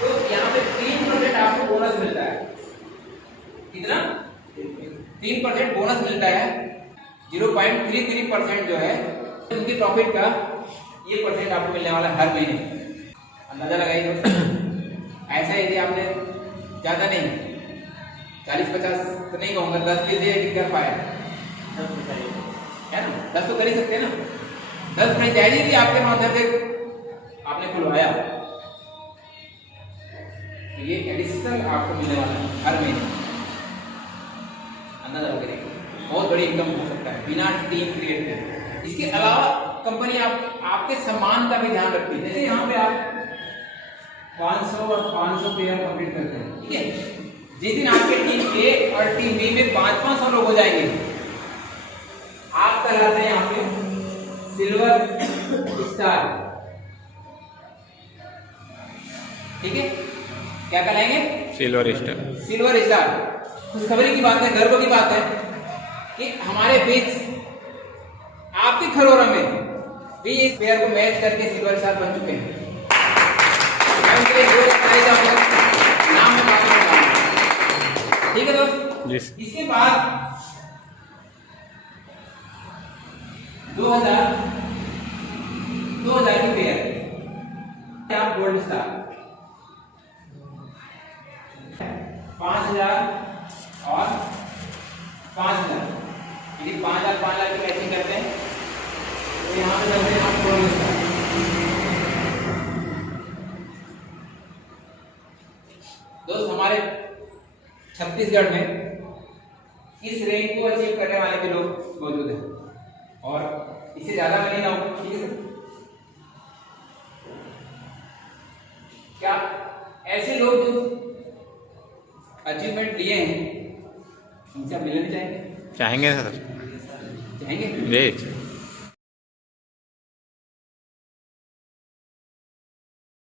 तो यहाँ पे 3% आपको बोनस मिलता है। कितना? 3% बोनस मिलता है। 0.33% जो है उनकी प्रॉफिट का ये परसेंट आपको मिलने वाला है हर महीने। अंदाजा लगाइए दोस्तों। ऐसा यदि आपने ज्यादा नहीं 40-50 तो नहीं कहूंगा, 10-20 कर पाया है ना? 10 तो कर ही सकते हैं ना। 10 फ्रेंचाइजी भी आपके माध्यम से आपने खुलवाया तो ये एडिशनल आपको मिलने वाला है हर महीने। अंदाजा लगा, बहुत बड़ी इनकम हो सकता है बिना टीम क्रिएट किए। इसके अलावा कंपनी आपके सम्मान का भी ध्यान रखती है। जैसे यहाँ पे आप 500 और 500 पेयर कंप्लीट करते हैं, ठीक है? जिस दिन आपके टीम ए और टीम बी में 500 लोग हो जाएंगे, आप कहलाते हैं यहाँ पे सिल्वर स्टार, ठीक है? क्या कहलाएंगे? Silver star. Silver star. खुशखबरी की बात है, गर्व की बात है कि हमारे बीच आपके खरोरा में भी इस पेयर को मैच करके सिल्वर स्टार बन चुके हैं। मैं उनके लिए जोर बताई जाऊंगा, नाम में बात बताऊंगा, ठीक है दोस्त? इसके बाद 2000 की पेयर आप गोल्ड स्टार 5,000 और 5,000, यदि 5,000 5,00,000 की मैचिंग करते हैं तो यहाँ पे करते हैं आप गोल्ड स्टार। दोस्त हमारे छत्तीसगढ़ में इस रैंक को अचीव करने वाले भी लोग मौजूद हैं और इससे ज्यादा में नहीं ना हो, ठीक है सर। क्या ऐसे लोग जो अचीवमेंट लिए हैं उनसे आप मिलना चाहेंगे? चाहेंगे सर। चाहेंगे? जी